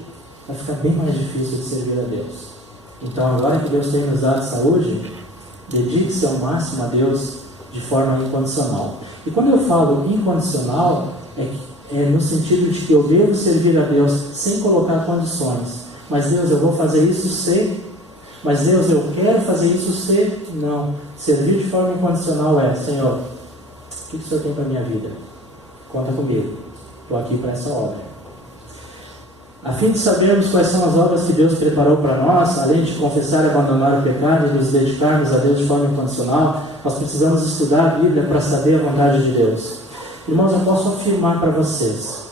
vai ficar bem mais difícil de servir a Deus. Então agora que Deus tem nos dado saúde, dedique-se ao máximo a Deus de forma incondicional. E quando eu falo incondicional, é no sentido de que eu devo servir a Deus sem colocar condições. Mas Deus, eu vou fazer isso sei. Mas Deus, eu quero fazer isso sei. Não. Servir de forma incondicional é: Senhor, o que o Senhor tem para a minha vida? Conta comigo. Estou aqui para essa obra. A fim de sabermos quais são as obras que Deus preparou para nós, além de confessar e abandonar o pecado e nos dedicarmos a Deus de forma incondicional, nós precisamos estudar a Bíblia para saber a vontade de Deus. Irmãos, eu posso afirmar para vocês,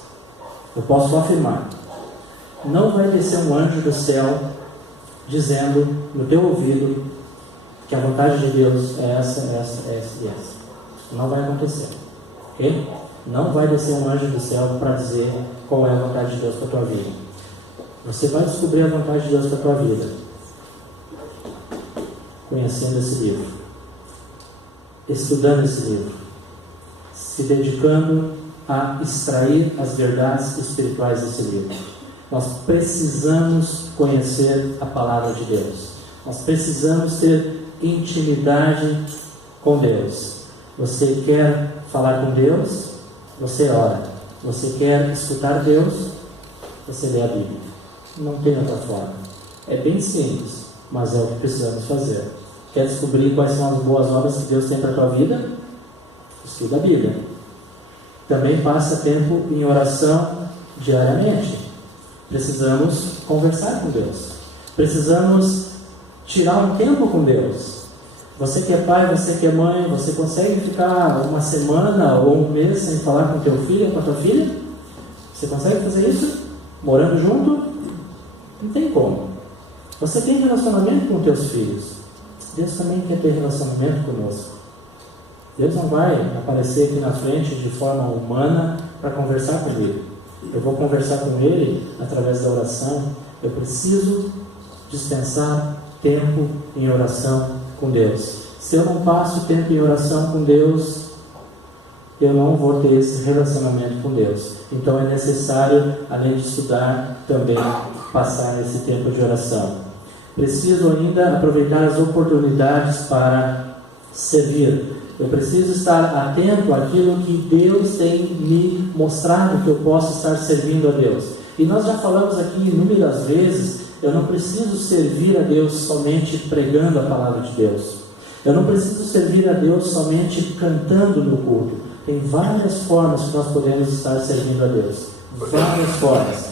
não vai descer um anjo do céu dizendo no teu ouvido que a vontade de Deus é essa e essa. Não vai acontecer, ok? Não vai descer um anjo do céu para dizer qual é a vontade de Deus para a tua vida. Você vai descobrir a vontade de Deus para a tua vida conhecendo esse livro, estudando esse livro, se dedicando a extrair as verdades espirituais desse livro. Nós precisamos conhecer a palavra de Deus. Nós precisamos ter intimidade com Deus. Você quer falar com Deus? Você ora. Você quer escutar Deus? Você lê a Bíblia. Não tem outra forma. É bem simples, mas é o que precisamos fazer. Quer descobrir quais são as boas obras que Deus tem para a tua vida? Estuda a Bíblia. Também passa tempo em oração diariamente. Precisamos conversar com Deus. Precisamos tirar um tempo com Deus. Você que é pai, você que é mãe, você consegue ficar uma semana ou um mês sem falar com teu filho ou com a tua filha? Você consegue fazer isso? Morando junto? Não tem como. Você tem relacionamento com teus filhos. Deus também quer ter relacionamento conosco. Deus não vai aparecer aqui na frente de forma humana para conversar comigo. Eu vou conversar com Ele através da oração. Eu preciso dispensar tempo em oração com Deus. Se eu não passo tempo em oração com Deus, eu não vou ter esse relacionamento com Deus. Então é necessário, além de estudar, também passar esse tempo de oração. Preciso ainda aproveitar as oportunidades para servir. Eu preciso estar atento àquilo que Deus tem me mostrado que eu posso estar servindo a Deus. E nós já falamos aqui inúmeras vezes, eu não preciso servir a Deus somente pregando a palavra de Deus. Eu não preciso servir a Deus somente cantando no culto. Tem várias formas que nós podemos estar servindo a Deus. Várias formas.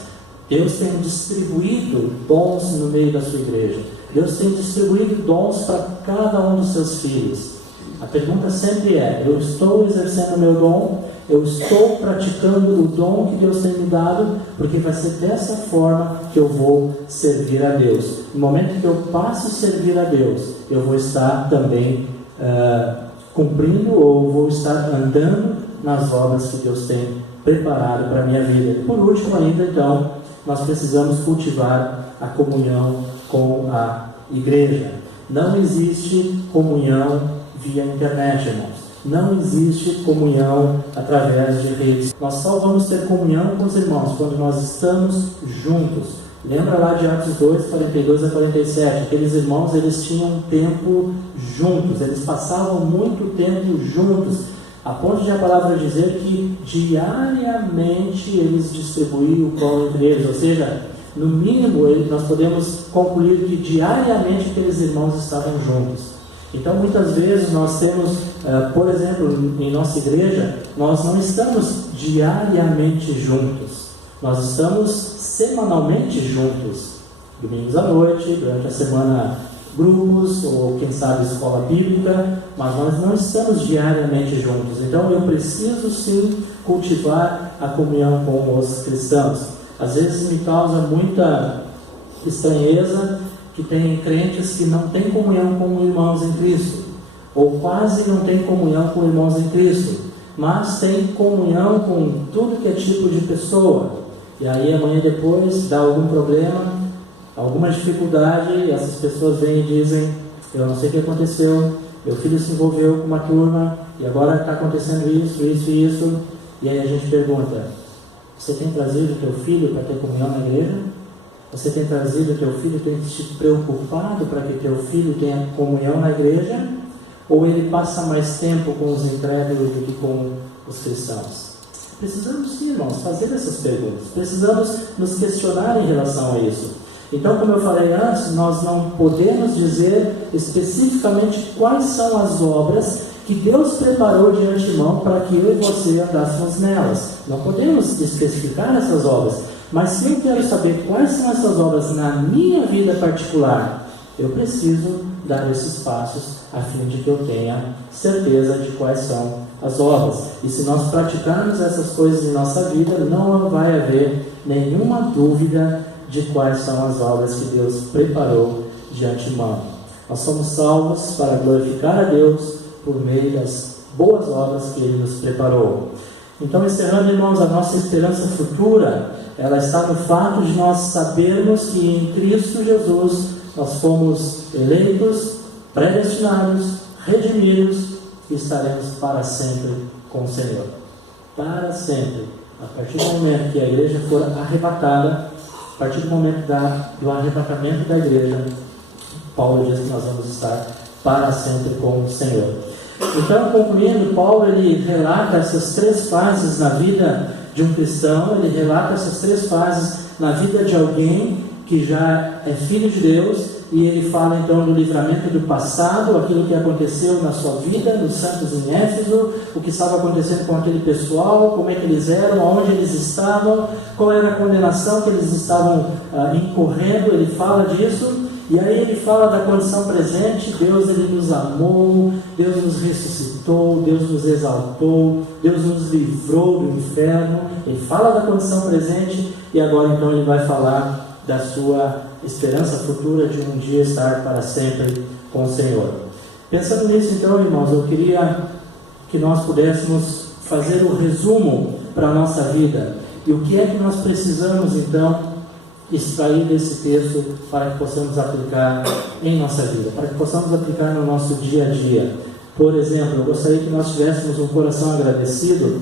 Deus tem distribuído dons no meio da sua igreja. Deus tem distribuído dons para cada um dos seus filhos. A pergunta sempre é: eu estou exercendo o meu dom? Eu estou praticando o dom que Deus tem me dado? Porque vai ser dessa forma que eu vou servir a Deus. No momento que eu passo a servir a Deus, eu vou estar também cumprindo ou vou estar andando nas obras que Deus tem preparado para a minha vida. Por último ainda, então, nós precisamos cultivar a comunhão com a igreja. Não existe comunhão via internet, irmãos. Não existe comunhão através de redes. Nós só vamos ter comunhão com os irmãos quando nós estamos juntos. Lembra lá de Atos 2, 42 a 47? Aqueles irmãos, eles tinham tempo juntos. Eles passavam muito tempo juntos. A ponto de a palavra dizer que diariamente eles distribuíam o pão entre eles. Ou seja, no mínimo nós podemos concluir que diariamente aqueles irmãos estavam juntos. Então muitas vezes nós temos, por exemplo, em nossa igreja, nós não estamos diariamente juntos. Nós estamos semanalmente juntos. Domingos à noite, durante a semana grupos, ou quem sabe escola bíblica, mas nós não estamos diariamente juntos. Então eu preciso sim cultivar a comunhão com os cristãos. Às vezes me causa muita estranheza que tem crentes que não têm comunhão com irmãos em Cristo, ou quase não têm comunhão com irmãos em Cristo, mas tem comunhão com tudo que é tipo de pessoa. E aí amanhã depois dá algum problema, alguma dificuldade, e essas pessoas vêm e dizem: eu não sei o que aconteceu, meu filho se envolveu com uma turma e agora está acontecendo isso, isso e isso. E aí a gente pergunta: você tem trazido o teu filho para ter comunhão na igreja? Você tem trazido o teu filho, tem se preocupado para que teu filho tenha comunhão na igreja? Ou ele passa mais tempo com os incrédulos do que com os cristãos? Precisamos sim, irmãos, fazer essas perguntas. Precisamos nos questionar em relação a isso. Então, como eu falei antes, nós não podemos dizer especificamente quais são as obras que Deus preparou de antemão para que eu e você andássemos nelas. Não podemos especificar essas obras. Mas se eu quero saber quais são essas obras na minha vida particular, eu preciso dar esses passos a fim de que eu tenha certeza de quais são as obras. E se nós praticarmos essas coisas em nossa vida, não vai haver nenhuma dúvida de quais são as obras que Deus preparou de antemão. Nós somos salvos para glorificar a Deus por meio das boas obras que Ele nos preparou. Então, encerrando, irmãos, a nossa esperança futura, ela está no fato de nós sabermos que em Cristo Jesus nós fomos eleitos, predestinados, redimidos e estaremos para sempre com o Senhor. Para sempre. A partir do momento que a igreja for arrebatada, a partir do momento do arrebatamento da igreja, Paulo diz que nós vamos estar para sempre com o Senhor. Então, concluindo, Paulo ele relata essas 3 fases na vida de um cristão, ele relata essas 3 fases na vida de alguém que já é filho de Deus, e ele fala então do livramento do passado, aquilo que aconteceu na sua vida, dos santos em Éfeso, o que estava acontecendo com aquele pessoal, como é que eles eram, onde eles estavam, qual era a condenação que eles estavam incorrendo, ele fala disso. E aí ele fala da condição presente. Deus ele nos amou, Deus nos ressuscitou, Deus nos exaltou, Deus nos livrou do inferno. Ele fala da condição presente e agora então ele vai falar da sua esperança futura de um dia estar para sempre com o Senhor. Pensando nisso então, irmãos, eu queria que nós pudéssemos fazer um resumo para a nossa vida. E o que é que nós precisamos então extrair desse texto para que possamos aplicar em nossa vida, para que possamos aplicar no nosso dia a dia. Por exemplo, eu gostaria que nós tivéssemos um coração agradecido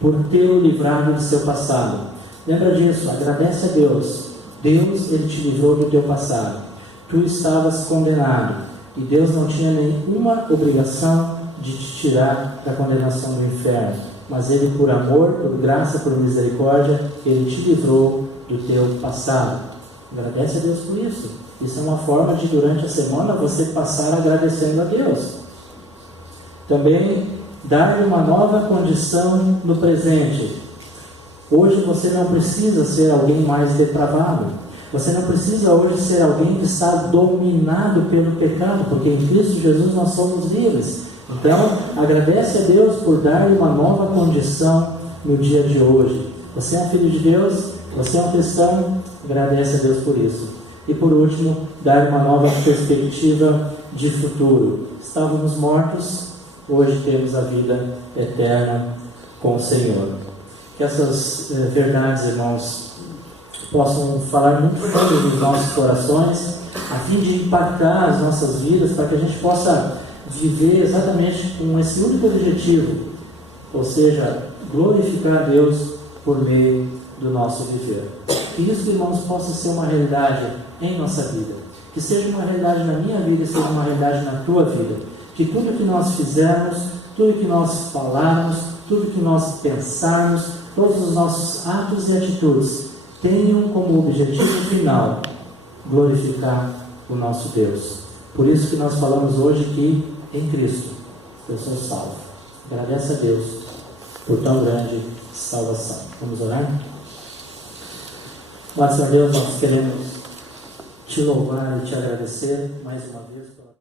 por ter o livrado do seu passado. Lembra disso, agradece a Deus. Deus, Ele te livrou do teu passado. Tu estavas condenado e Deus não tinha nenhuma obrigação de te tirar da condenação do inferno, mas Ele, por amor, por graça, por misericórdia, Ele te livrou do teu passado. Agradece a Deus por isso. Isso é uma forma de, durante a semana, você passar agradecendo a Deus. Também, dar-lhe uma nova condição no presente. Hoje você não precisa ser alguém mais depravado. Você não precisa hoje ser alguém que está dominado pelo pecado, porque em Cristo Jesus nós somos livres. Então, agradece a Deus por dar-lhe uma nova condição no dia de hoje. Você é um filho de Deus? Você é um cristão? Agradece a Deus por isso. E por último, dar uma nova perspectiva de futuro. Estávamos mortos, hoje temos a vida eterna com o Senhor. Que essas verdades, irmãos, possam falar muito fundo nos nossos corações, a fim de impactar as nossas vidas, para que a gente possa viver exatamente com esse único objetivo, ou seja, glorificar a Deus por meio do nosso viver. Que isso, irmãos, possa ser uma realidade em nossa vida. Que seja uma realidade na minha vida e seja uma realidade na tua vida. Que tudo que nós fizermos, tudo que nós falarmos, tudo que nós pensarmos, todos os nossos atos e atitudes tenham como objetivo final glorificar o nosso Deus. Por isso que nós falamos hoje que em Cristo eu sou salvo. Agradece a Deus por tão grande salvação. Vamos orar? Senhor Deus, nós queremos te louvar e te agradecer mais uma vez pela